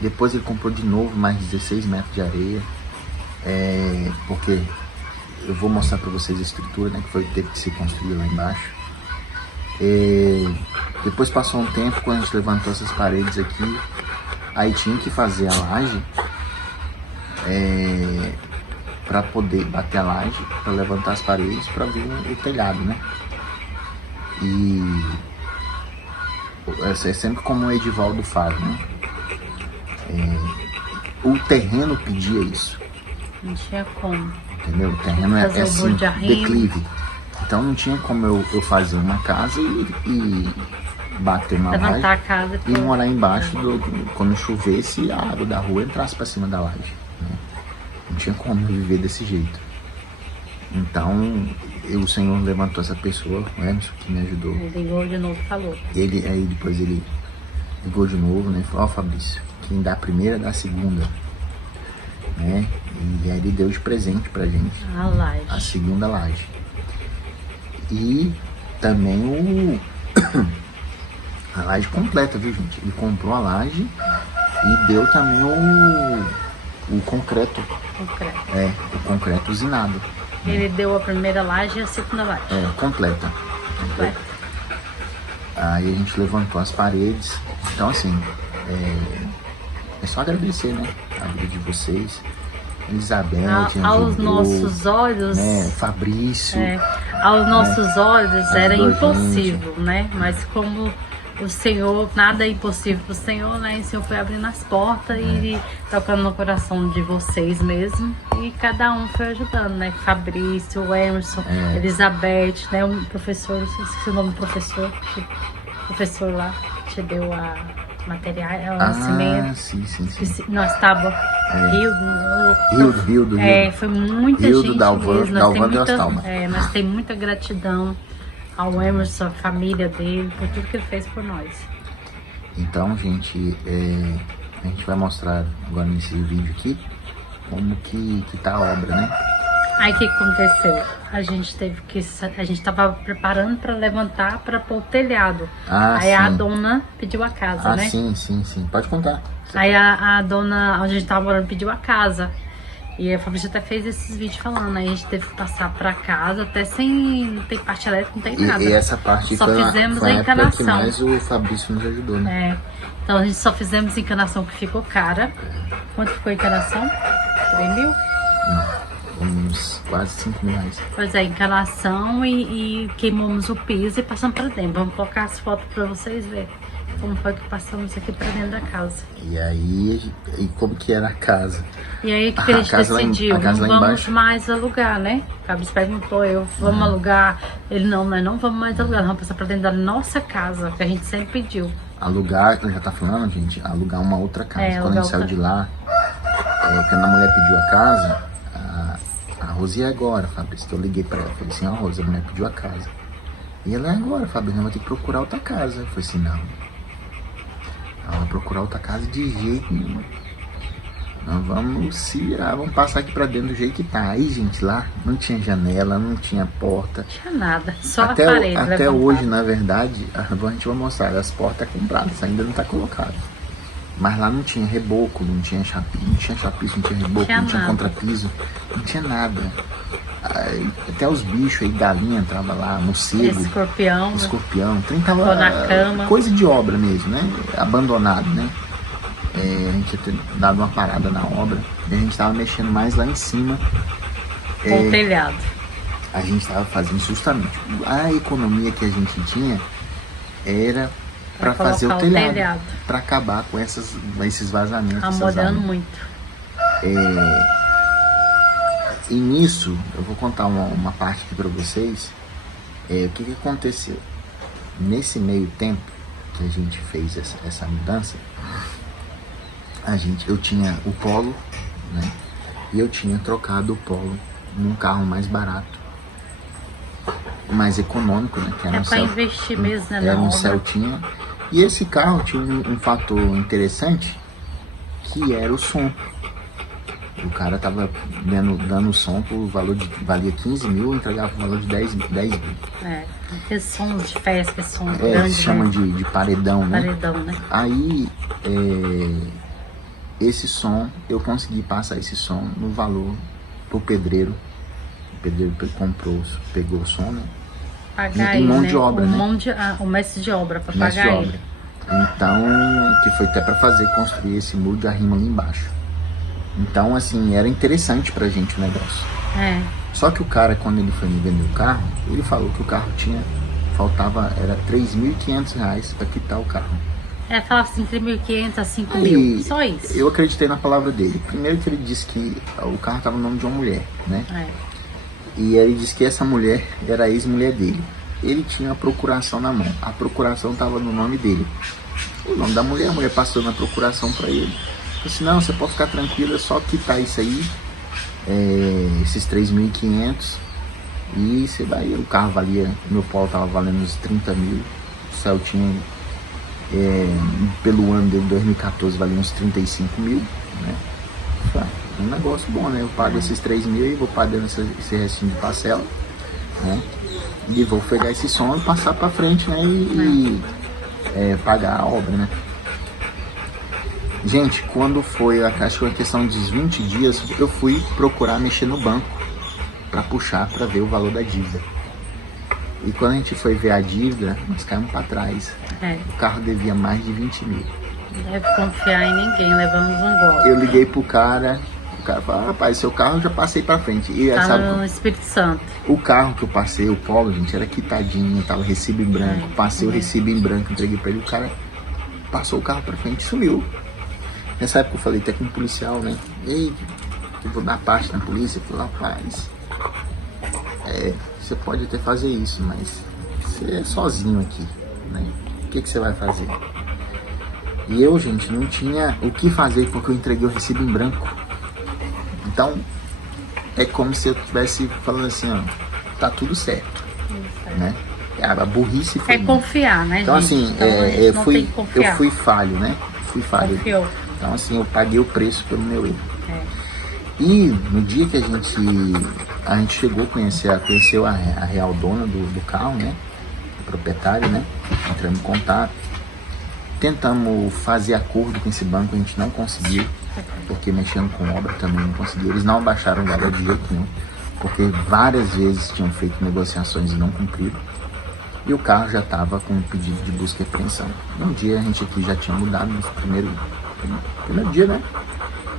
Depois ele comprou de novo mais 16 metros de areia. Porque eu vou mostrar para vocês a estrutura, né, que teve que ser construída lá embaixo. Depois passou um tempo, quando a gente levantou essas paredes aqui, aí tinha que fazer a laje para poder bater a laje, para levantar as paredes, para ver o telhado, né? E é sempre como o Edivaldo fala, né? O terreno pedia isso. Não tinha como. Entendeu? O terreno é assim, declive. Então não tinha como eu fazer uma casa e bater uma laje a casa e morar embaixo quando chovesse, a água da rua entrasse para cima da laje, né? Não tinha como viver desse jeito. Então o Senhor levantou essa pessoa, o Emerson, que me ajudou. Ele ligou de novo, falou. Aí depois ele ligou de novo, né? Falou: Fabrício, quem dá a primeira dá a segunda, né? E aí ele deu de presente pra gente a laje, a segunda laje. E também a laje completa, viu, gente? Ele comprou a laje e deu também o concreto. O concreto usinado. Ele deu a primeira laje e a segunda laje. Completa. Aí a gente levantou as paredes. Então, assim, é só agradecer, né? A vida de vocês. Elizabeth, aos nossos olhos, Fabrício. Aos nossos olhos era impossível, gente. né? Mas como o Senhor, nada é impossível para o Senhor, né? E o Senhor foi abrindo as portas e tocando no coração de vocês mesmo. E cada um foi ajudando, né? Fabrício, o Emerson, Elizabeth, né? O professor, esqueci o nome do professor, professor lá, te deu a material, o cimento. Sim. Nós estávamos Rildo. Foi muita Rildo, gente Dalvan, mesmo. Nós temos muita gratidão ao Emerson, a família dele, por tudo que ele fez por nós. Então, gente, a gente vai mostrar agora nesse vídeo aqui como que tá a obra, né? Aí o que aconteceu? A gente tava preparando para levantar para pôr o telhado. Aí a dona pediu a casa, né? Sim. Pode contar. Aí a dona, onde a gente tava morando, pediu a casa. E a Fabrício até fez esses vídeos falando, aí a gente teve que passar pra casa, até não tem parte elétrica, não tem nada. E essa parte só fizemos a encanação. Que mais o Fabrício nos ajudou, né? Então a gente só fizemos a encanação que ficou cara. Quanto ficou a encanação? 3 mil? Uns quase 5 mil reais. Pois é, encanação e queimamos o piso e passamos pra dentro. Vamos colocar as fotos pra vocês verem como foi que passamos aqui pra dentro da casa. E aí, como que era a casa? E aí que a gente decidiu, não vamos mais alugar, né? O Fabrício perguntou, vamos alugar? Ele, nós não vamos mais alugar, vamos passar pra dentro da nossa casa, que a gente sempre pediu. Alugar, já tá falando, gente, alugar uma outra casa. Quando a gente saiu de lá, quando a mulher pediu a casa, a Rose ia agora, Fabrício, que eu liguei pra ela, falei assim, Rose, a mulher pediu a casa. E ela é agora, Fabrício, nós vamos ter que procurar outra casa. Eu falei assim, não. Ela vai procurar outra casa de jeito nenhum. Nós vamos se virar, vamos passar aqui pra dentro do jeito que tá. Aí, gente, lá não tinha janela, não tinha porta. Não tinha nada, só a parede. Até hoje, na verdade, a gente vai mostrar, as portas compradas, ainda não tá colocado. Mas lá não tinha reboco, não tinha chapiço, não tinha reboco, não tinha contrapiso, não tinha nada. Aí, até os bichos aí, galinha entrava lá, morcego, escorpião, trem tava na cama. Coisa de obra mesmo, né? Abandonado, né? A gente tinha dado uma parada na obra e a gente tava mexendo mais lá em cima. Com o telhado. A gente tava fazendo justamente. A economia que a gente tinha era para fazer o telhado. Para acabar com esses vazamentos. Tá molhando muito. E nisso, eu vou contar uma parte aqui para vocês. O que aconteceu? Nesse meio tempo que a gente fez essa mudança, eu tinha o Polo, né? E eu tinha trocado o Polo num carro mais barato, mais econômico, né? Que era para investir mesmo, né? Era um Celtinha. E esse carro tinha um fator interessante, que era o som. O cara tava dando som por valor valia 15 mil, entregava por valor de 10 mil. Aquele som de festa, que é som grande, se chama de paredão, né? Paredão, né? Aí, esse som, eu consegui passar esse som no valor pro pedreiro. O pedreiro pegou o som, né? Pagar em mão de obra, né? O mestre de obra, para pagar ele. Então, que foi até para construir esse muro de arrimo ali embaixo. Então, assim, era interessante pra gente o negócio. Só que o cara, quando ele foi me vender o carro, ele falou que o carro era R$3.500 pra quitar o carro. Falava assim, 3.500 a 5 mil, só isso. Eu acreditei na palavra dele. Primeiro que ele disse que o carro tava no nome de uma mulher, né? E ele disse que essa mulher era a ex-mulher dele. Ele tinha a procuração na mão. A procuração tava no nome dele. O nome da mulher, a mulher passou na procuração pra ele. Eu disse, não, você pode ficar tranquilo, é só quitar isso aí, esses 3.500, e você vai. O carro valia, meu Polo tava valendo uns 30 mil, o Celtinha, pelo ano dele, 2014, valia uns 35 mil, né? Um negócio bom, né? Eu pago esses 3 mil e vou pagando esse restinho de parcela, né? E vou pegar esse som e passar pra frente, né? Pagar a obra, né? Gente, quando foi, acho que uma questão de 20 dias, eu fui procurar mexer no banco pra puxar, pra ver o valor da dívida. E quando a gente foi ver a dívida, nós caímos pra trás. O carro devia mais de 20 mil. Não deve confiar em ninguém, levamos um golpe. Eu liguei pro cara, o cara falou, rapaz, seu carro eu já passei pra frente. E Tá sabe, no Espírito Santo. o carro que eu passei, o Polo, gente, era quitadinho, tava recibo em branco. Passei o recibo em branco, entreguei pra ele, o cara passou o carro pra frente e sumiu. Nessa época eu falei até com um policial, né? Ei, eu vou dar parte na polícia. Eu falei, rapaz, você pode até fazer isso, mas você é sozinho aqui, né? O que você vai fazer? E eu, gente, não tinha o que fazer porque eu entreguei o recibo em branco. Então, é como se eu estivesse falando assim, ó, tá tudo certo, né? A burrice foi... É confiar, né, então, gente? assim, Então, eu fui falho, né? Fui falho. Confiou. Então, assim, eu paguei o preço pelo meu erro. E no dia que a gente chegou a conhecer a real dona do carro, né? A proprietária, né? Entramos em contato. Tentamos fazer acordo com esse banco, a gente não conseguiu. Porque mexendo com obra também não conseguiu. Eles não abaixaram o valor de jeito nenhum. Porque várias vezes tinham feito negociações e não cumpriram. E o carro já estava com um pedido de busca e apreensão. Um dia a gente aqui já tinha mudado no primeiro dia, né?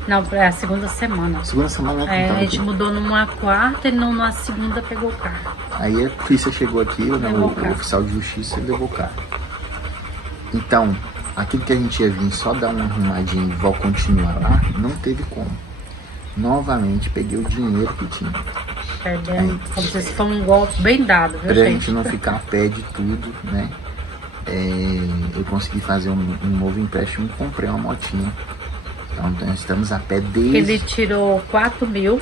Não, é a segunda semana. Segunda semana, né? A gente mudou numa quarta e na segunda pegou o carro. Aí a polícia chegou aqui, o oficial de justiça levou o carro. Então, aquilo que a gente ia vir só dar uma arrumadinha e vou continuar lá, não teve como. Novamente peguei o dinheiro que tinha. Perdendo, como se fosse um golpe bem dado, viu, pra gente? gente não ficar a pé de tudo, né? Eu consegui fazer um novo empréstimo e comprei uma motinha. Então nós estamos a pé desde... Ele tirou 4 mil,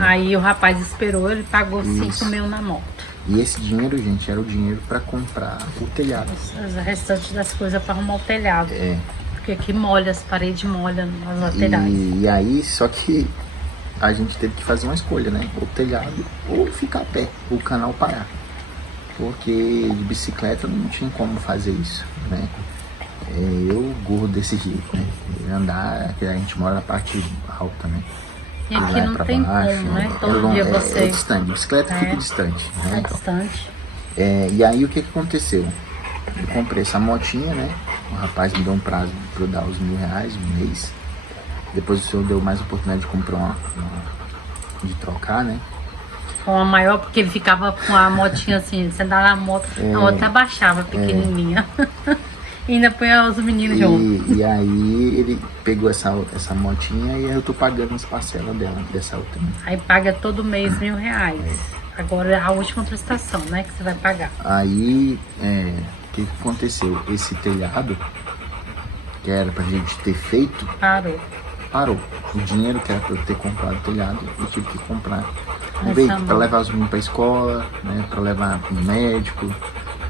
aí o rapaz esperou, ele pagou 5 mil na moto. E esse dinheiro, gente, era o dinheiro para comprar o telhado. O restante das coisas para arrumar o telhado. Porque aqui molha, as paredes molham nas laterais. E aí, só que a gente teve que fazer uma escolha, né? Ou telhado ou ficar a pé, o canal parar. Porque de bicicleta não tinha como fazer isso, né? Eu gordo desse jeito, né? Andar, a gente mora na parte alta, né? E aqui não tem como, né? Todo dia você... É distante, bicicleta fica distante, né? É distante. E aí o que aconteceu? Eu comprei essa motinha, né? O rapaz me deu um prazo para eu dar os R$1.000 um mês. Depois o senhor deu mais oportunidade de comprar de trocar, né? Com a maior, porque ele ficava com a motinha assim, você andava na moto, a moto até baixava, pequenininha. E ainda põe os meninos juntos. E aí ele pegou essa motinha e eu tô pagando as parcelas dessa outra. Aí paga todo mês R$1.000. Agora é a última prestação, né, que você vai pagar. Aí, o que aconteceu? Esse telhado, que era pra gente ter feito... Parou. O dinheiro que era pra eu ter comprado o telhado, eu tive que comprar. Pra levar os meninos pra escola, né, pra levar no médico,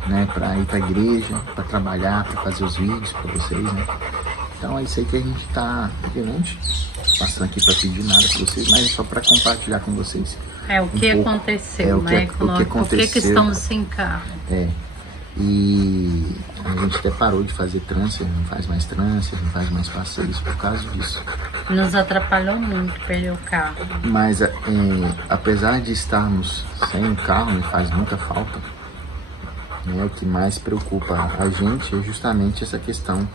né, pra ir pra igreja, pra trabalhar, pra fazer os vídeos pra vocês, né. Então é isso aí que a gente tá, obviamente, passando aqui pra pedir nada pra vocês, mas é só pra compartilhar com vocês. O que aconteceu, né? O que aconteceu. Por que estamos sem carro? E a gente até parou de fazer transfer, não faz mais transfer, não faz mais passeios por causa disso. Nos atrapalhou muito perder o carro. Mas apesar de estarmos sem o carro, me faz muita falta. Né? O que mais preocupa a gente é justamente essa questão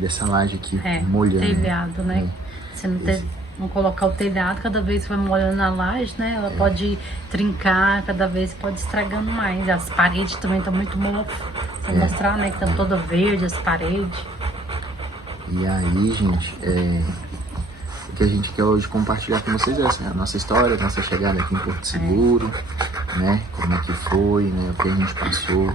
dessa laje aqui molhando. Telhado, né? Você não colocar o telhado, cada vez que vai molhando a laje, né? Ela pode trincar, cada vez pode estragando mais. As paredes também estão muito mofas. Vou mostrar, né? Que estão todas verdes as paredes. E aí, gente, o que a gente quer hoje compartilhar com vocês é a nossa história, a nossa chegada aqui em Porto Seguro, né? Como é que foi, né? O que a gente passou.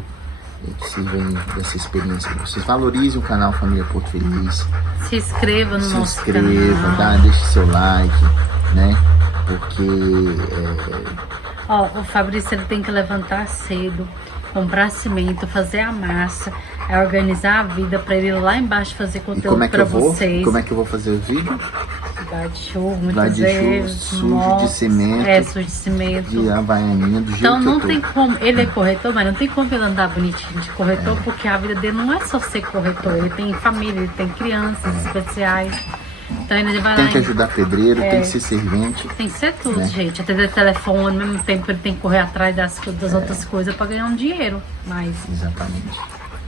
Que sirvam dessa experiência. Vocês valorizem o canal Família Porto Feliz. Se inscreva no nosso canal. Se inscreva, deixe seu like, né? Porque... o Fabrício ele tem que levantar cedo, comprar cimento, fazer a massa, organizar a vida para ele ir lá embaixo fazer conteúdo para vocês. Como é que eu vou fazer o vídeo? Guarda-chuva, muitas Guarda-chuva vezes. sujo de cimento. É, sujo de cimento. De havaianinha, do jeito Então que não eu tô. tem como, ele é corretor, mas não tem como ele andar bonitinho de corretor, porque a vida dele não é só ser corretor, ele tem família, ele tem crianças especiais. Então ele vai Tem lá que ajudar pedreiro, tem que ser servente. tem que ser tudo, né? gente. Atender telefone, ao mesmo tempo ele tem que correr atrás das outras coisas para ganhar um dinheiro. Mas Exatamente.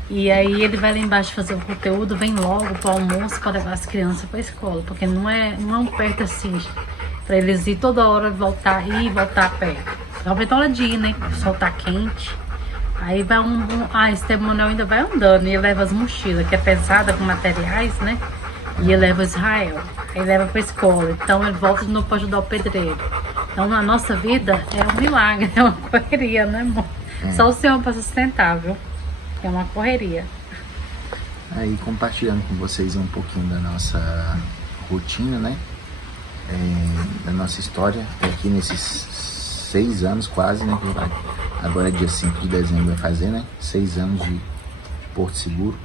e aí ele vai lá embaixo fazer o conteúdo, vem logo pro almoço para levar as crianças para a escola, porque não é um perto assim, para eles ir toda hora voltar e voltar a pé. Talvez na hora de ir, né? O sol tá quente. Aí vai esse Manuel ainda vai andando e ele leva as mochilas, que é pesada com materiais, né? E ele leva Israel, aí leva pra escola. Então ele volta de novo pra ajudar o pedreiro. Então na nossa vida é um milagre, é uma correria, né, amor? Só o Senhor para sustentar, viu? É uma correria. Aí compartilhando com vocês um pouquinho da nossa rotina, né? Da nossa história, até aqui nesses 6 anos quase, né? Agora é dia 5 de dezembro vai fazer, né? 6 anos de Porto Seguro.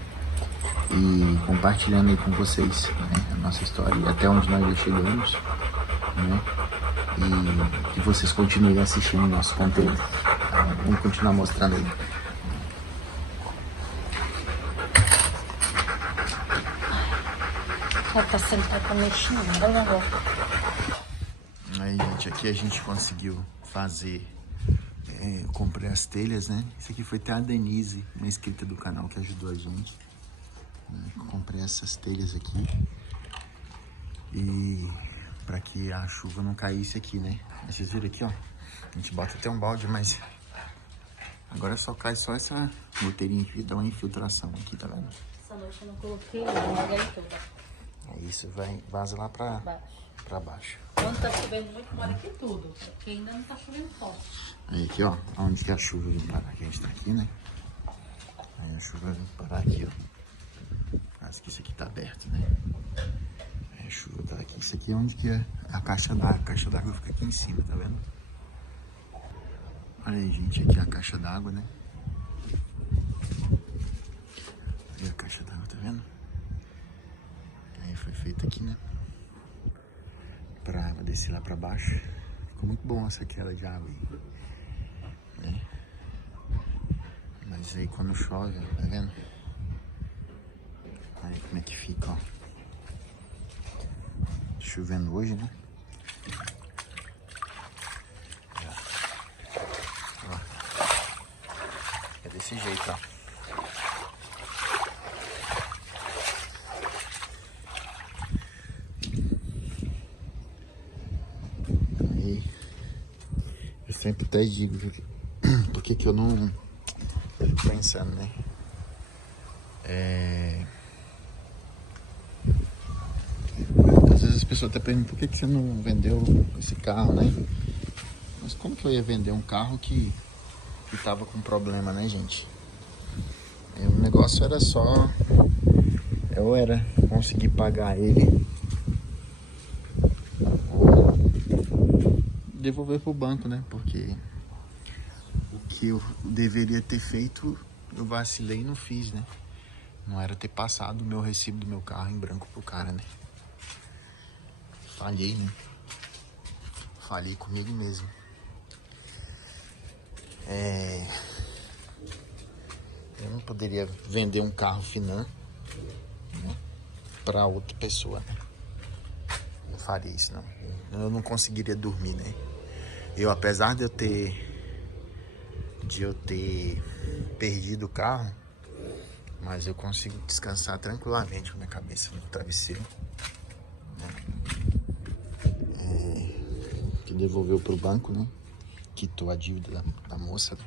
E compartilhando aí com vocês, né, a nossa história e até onde nós já chegamos, né? E que vocês continuem assistindo o nosso conteúdo. Tá? Vamos continuar mostrando aí. Ela tá sentada pra mexer, ela não. Aí, gente, aqui a gente conseguiu fazer. Eu comprei as telhas, né? Isso aqui foi até a Denise, uma inscrita do canal, que ajudou a gente. Comprei essas telhas aqui e para que a chuva não caísse aqui, né? Vocês viram aqui, ó, a gente bota até um balde, mas agora só cai só essa goteirinha aqui, dá uma infiltração aqui, tá vendo? Essa noite eu não coloquei, não joguei tudo. Aí isso vai, vaza lá pra baixo. Quando tá chovendo muito, mora aqui tudo, porque ainda não tá chovendo forte. Aí aqui, ó, onde que a chuva vem parar, que a gente tá aqui, né? Aí a chuva vem parar aqui, ó. Acho que isso aqui tá aberto, né? Aí a chuva tá aqui. Isso aqui é onde que é a caixa d'água. A caixa d'água fica aqui em cima, tá vendo? Olha aí, gente, aqui é a caixa d'água, né? Aí a caixa d'água, tá vendo? Aí foi feita aqui, né? Pra água descer lá pra baixo. Ficou muito bom essa queda de água aí, né? Mas aí quando chove, ó, tá vendo? Aí como é que fica, ó. Chovendo hoje, né? Ó. É desse jeito, ó. Aí eu sempre até digo por que eu não... Eu fico pensando, né? Às vezes as pessoas até perguntam por que você não vendeu esse carro, né? Mas como que eu ia vender um carro que tava com problema, né, gente? O negócio era só... Eu era conseguir pagar ele ou devolver pro banco, né? Porque o que eu deveria ter feito, eu vacilei e não fiz, né? Não era ter passado o meu recibo do meu carro em branco pro cara, né? Falhei, né? Falhei comigo mesmo. Eu não poderia vender um carro Finan, né, pra outra pessoa, né? Não faria isso, não. Eu não conseguiria dormir, né? Eu, apesar de eu ter perdido o carro, mas eu consigo descansar tranquilamente com a minha cabeça no travesseiro, né? Que devolveu pro banco, né? Quitou a dívida da moça, né?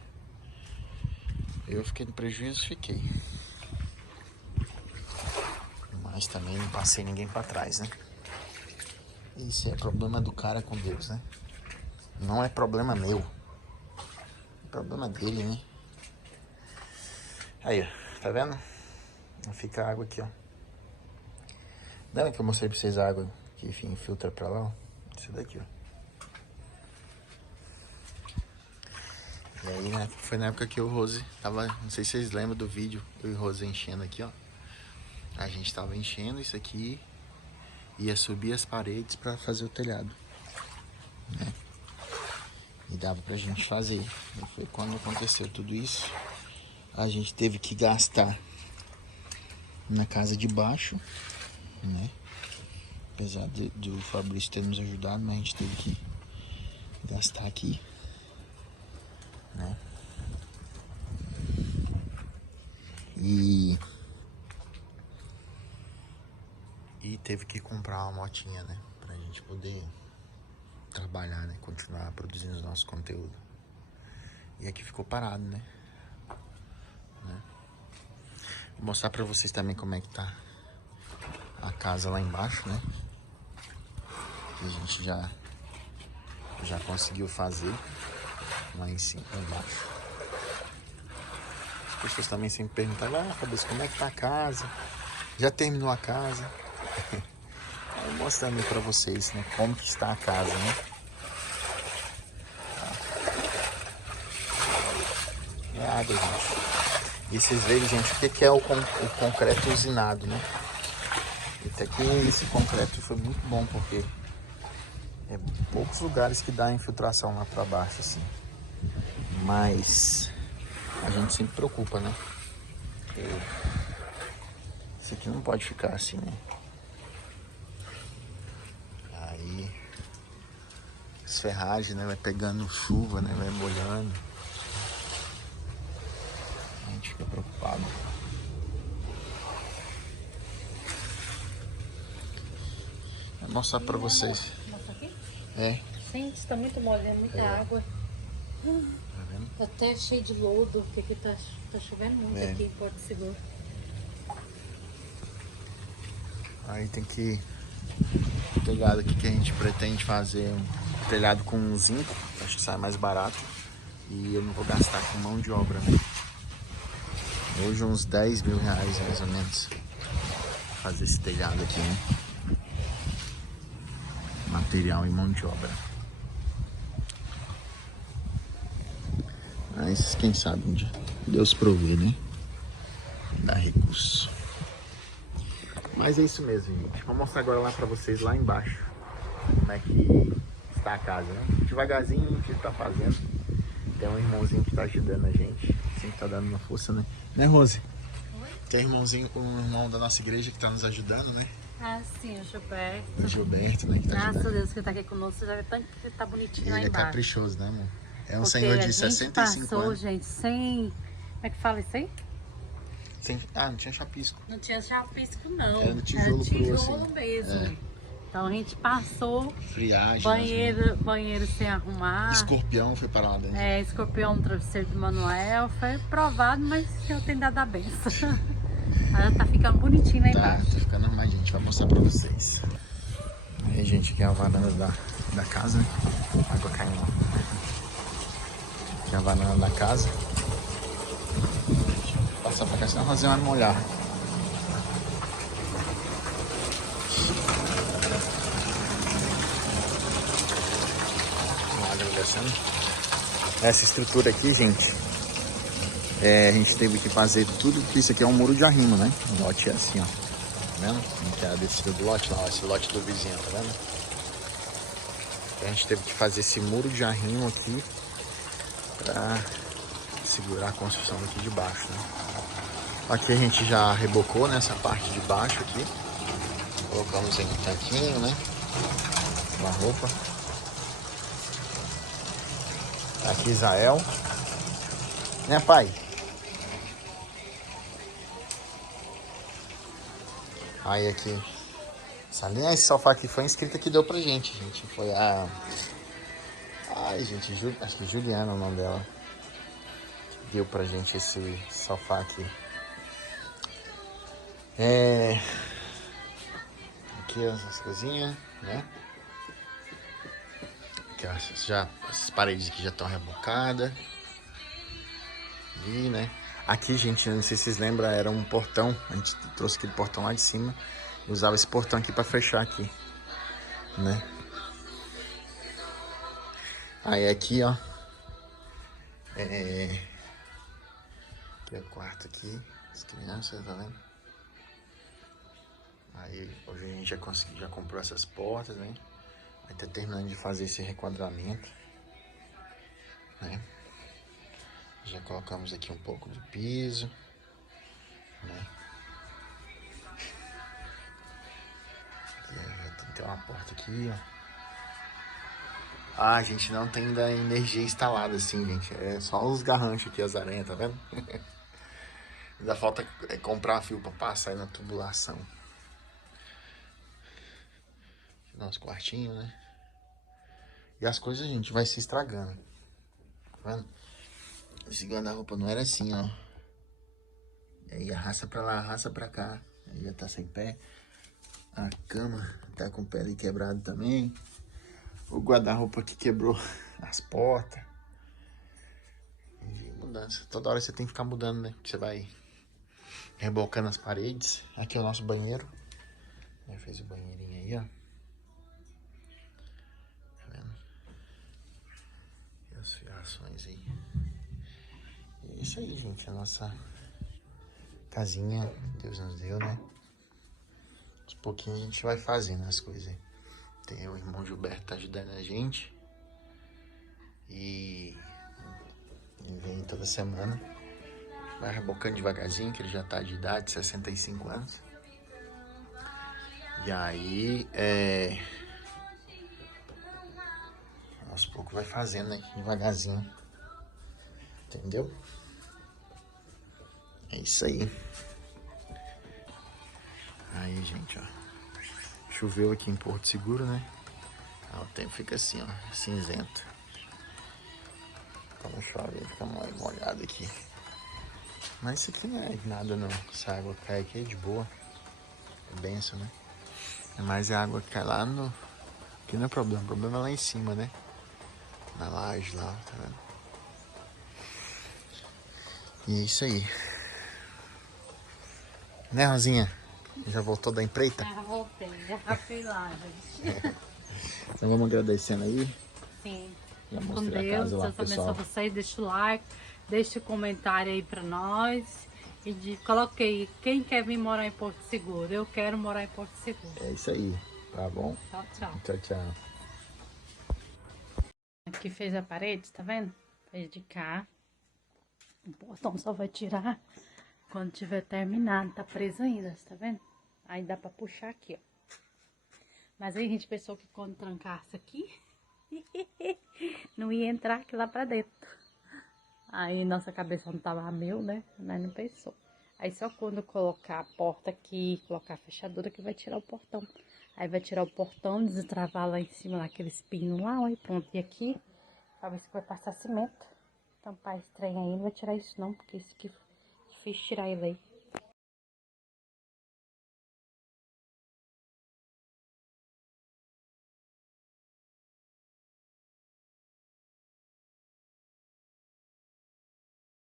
Eu fiquei no prejuízo, fiquei. Mas também não passei ninguém pra trás, né? Isso é problema do cara com Deus, né? Não é problema meu. É problema dele, né? Aí, ó. Tá vendo? Fica a água aqui, ó. Lembra que eu mostrei pra vocês a água que enfim, filtra pra lá, ó? Isso daqui, ó. E aí, né, foi na época que o Rose tava... Não sei se vocês lembram do vídeo. Eu e o Rose enchendo aqui, ó. A gente tava enchendo isso aqui. ia subir as paredes para fazer o telhado, né? E dava pra gente fazer. E foi quando aconteceu tudo isso, a gente teve que gastar na casa de baixo, né? Apesar do Fabrício ter nos ajudado, mas a gente teve que gastar aqui, né? E teve que comprar uma motinha, né? Pra gente poder trabalhar, né? Continuar produzindo o nosso conteúdo. E aqui ficou parado, né? Vou mostrar pra vocês também como é que tá a casa lá embaixo, né? Que a gente já conseguiu fazer lá em cima, lá embaixo. As pessoas também sempre perguntam, Fabrício, como é que tá a casa? Já terminou a casa? Eu mostrando aí pra vocês, né, como que está a casa, né? É água, gente. E vocês veem, gente, o que é o concreto usinado, né? Até que esse concreto foi muito bom, porque é poucos lugares que dá infiltração lá pra baixo, assim. Mas a gente sempre preocupa, né? Porque isso aqui não pode ficar assim, né? Aí as ferragens, né? Vai pegando chuva, né? Vai molhando. A gente fica preocupado. Vou mostrar pra vocês. Mostra aqui? É. Gente, tá muito molhando, muita água. Tá vendo? Tá até cheio de lodo, porque tá chovendo muito aqui em Porto Seguro. Aí tem que... O telhado aqui que a gente pretende fazer um telhado com zinco, acho que sai mais barato. E eu não vou gastar com mão de obra, né? Hoje uns 10 mil reais mais ou menos pra fazer esse telhado aqui, né? Material e mão de obra. Mas quem sabe um dia Deus provê, né? Dá recurso. Mas é isso mesmo, gente. Vou mostrar agora lá pra vocês lá embaixo como é que está a casa, né? Devagarzinho a gente tá fazendo. Tem um irmãozinho que tá ajudando a gente. Sempre tá dando uma força, né, Rose? Oi? Tem um irmão da nossa igreja que tá nos ajudando, né? Ah, sim, o Gilberto. O Gilberto, né? Que tá Graças a ajudando. Deus que tá aqui conosco. Você já vê tanto que tá bonitinho lá Ele é embaixo. caprichoso, né, amor? É um Porque senhor de a gente 65 passou, anos. gente, sem... Como é que fala isso aí? Não tinha chapisco. Não tinha chapisco, não. Era no tijolo cru, assim. mesmo. É. Então a gente passou, Friagem. banheiro sem arrumar. Escorpião foi parar lá dentro. Escorpião no travesseiro do Manuel. Foi provado, mas o Senhor tem dado a benção. Ela tá ficando bonitinha lá embaixo. Tá ficando arrumadinho, a gente vai mostrar pra vocês. Aí, gente, aqui é a varanda da casa, né? Água caindo lá. Aqui é a varanda da casa. Deixa eu passar pra cá, senão a Rosinha vai molhar. Essa estrutura aqui, gente, a gente teve que fazer tudo, porque isso aqui é um muro de arrimo, né? O lote é assim, ó. Tá vendo? Aqui é a descida do lote lá, ó, esse lote do vizinho, tá vendo? Então a gente teve que fazer esse muro de arrimo aqui pra segurar a construção aqui de baixo, né? Aqui a gente já rebocou nessa parte de baixo aqui. Colocamos em um tanquinho, né? Uma roupa. Aqui Israel. Né, pai? Aí aqui. Esse sofá aqui foi inscrita que deu pra gente. Foi a... Ai, gente, acho que Juliana é o nome dela. Deu pra gente esse sofá aqui. Aqui as coisinhas, né? Aqui, essas paredes aqui já estão rebocadas. E, né? Aqui, gente, não sei se vocês lembram, era um portão. A gente trouxe aquele portão lá de cima. E usava esse portão aqui pra fechar aqui, né? Aí aqui, ó. Aqui é o quarto aqui. As crianças, tá vendo? Aí hoje a gente já conseguiu, já comprou essas portas, né? Vai estar terminando de fazer esse requadramento, né? Já colocamos aqui um pouco de piso, né? Já tem uma porta aqui, ó. Ah, a gente não tem ainda energia instalada assim, gente. É só os garranchos aqui, as aranhas, tá vendo? Ainda falta comprar fio pra passar aí na tubulação. Nosso quartinho, né? E as coisas, gente, vai se estragando. Tá vendo? Esse guarda-roupa não era assim, ó. E aí arrasta pra lá, arrasta pra cá. Aí já tá sem pé. A cama tá com o pé ali quebrado também. O guarda-roupa aqui quebrou as portas. Enfim, mudança. Toda hora você tem que ficar mudando, né? Porque você vai rebocando as paredes. Aqui é o nosso banheiro. Já fez o banheirinho aí, ó. Tá vendo? E as fiações aí. E é isso aí, gente. A nossa casinha, Deus nos deu, né? Aos pouquinhos a gente vai fazendo as coisas aí. Tem o irmão Gilberto tá ajudando a gente. E ele vem toda semana. Vai rebocando devagarzinho, que ele já tá de idade, 65 anos. E aí, aos poucos vai fazendo, né? Devagarzinho. Entendeu? É isso aí. Aí, gente, ó. Choveu aqui em Porto Seguro, né? O tempo fica assim, ó, cinzento. Quando chove, fica molhado aqui. Mas isso aqui não é nada, não. Se a água cai aqui é de boa. É benção, né? Mas a água que cai lá no... Aqui não é problema. O problema é lá em cima, né? Na laje lá, tá vendo? E é isso aí. Né, Rosinha? Já voltou da empreita? Já voltei, já fui lá, gente. Então vamos agradecendo aí. Sim. Já Com mostrei a Deus, casa lá, Deus abençoe pessoal. vocês, deixa o like, deixa o comentário aí pra nós. E coloquei, quem quer vir morar em Porto Seguro? Eu quero morar em Porto Seguro. É isso aí, tá bom? Tchau, tchau. Tchau, tchau. Aqui fez a parede, tá vendo? Fez de cá. O portão só vai tirar quando tiver terminado. Tá preso ainda, tá vendo? Aí dá pra puxar aqui, ó. Mas aí a gente pensou que quando trancasse aqui, não ia entrar aqui lá pra dentro. Aí nossa cabeça não tava a mil, né? Mas não pensou. Aí só quando colocar a porta aqui, colocar a fechadura que vai tirar o portão. Aí vai tirar o portão, destravar lá em cima, naqueles pinos lá, ó, e pronto. E aqui, pra ver se vai passar cimento. Tampar esse trem aí, não vai tirar isso não, porque isso aqui é difícil tirar ele aí.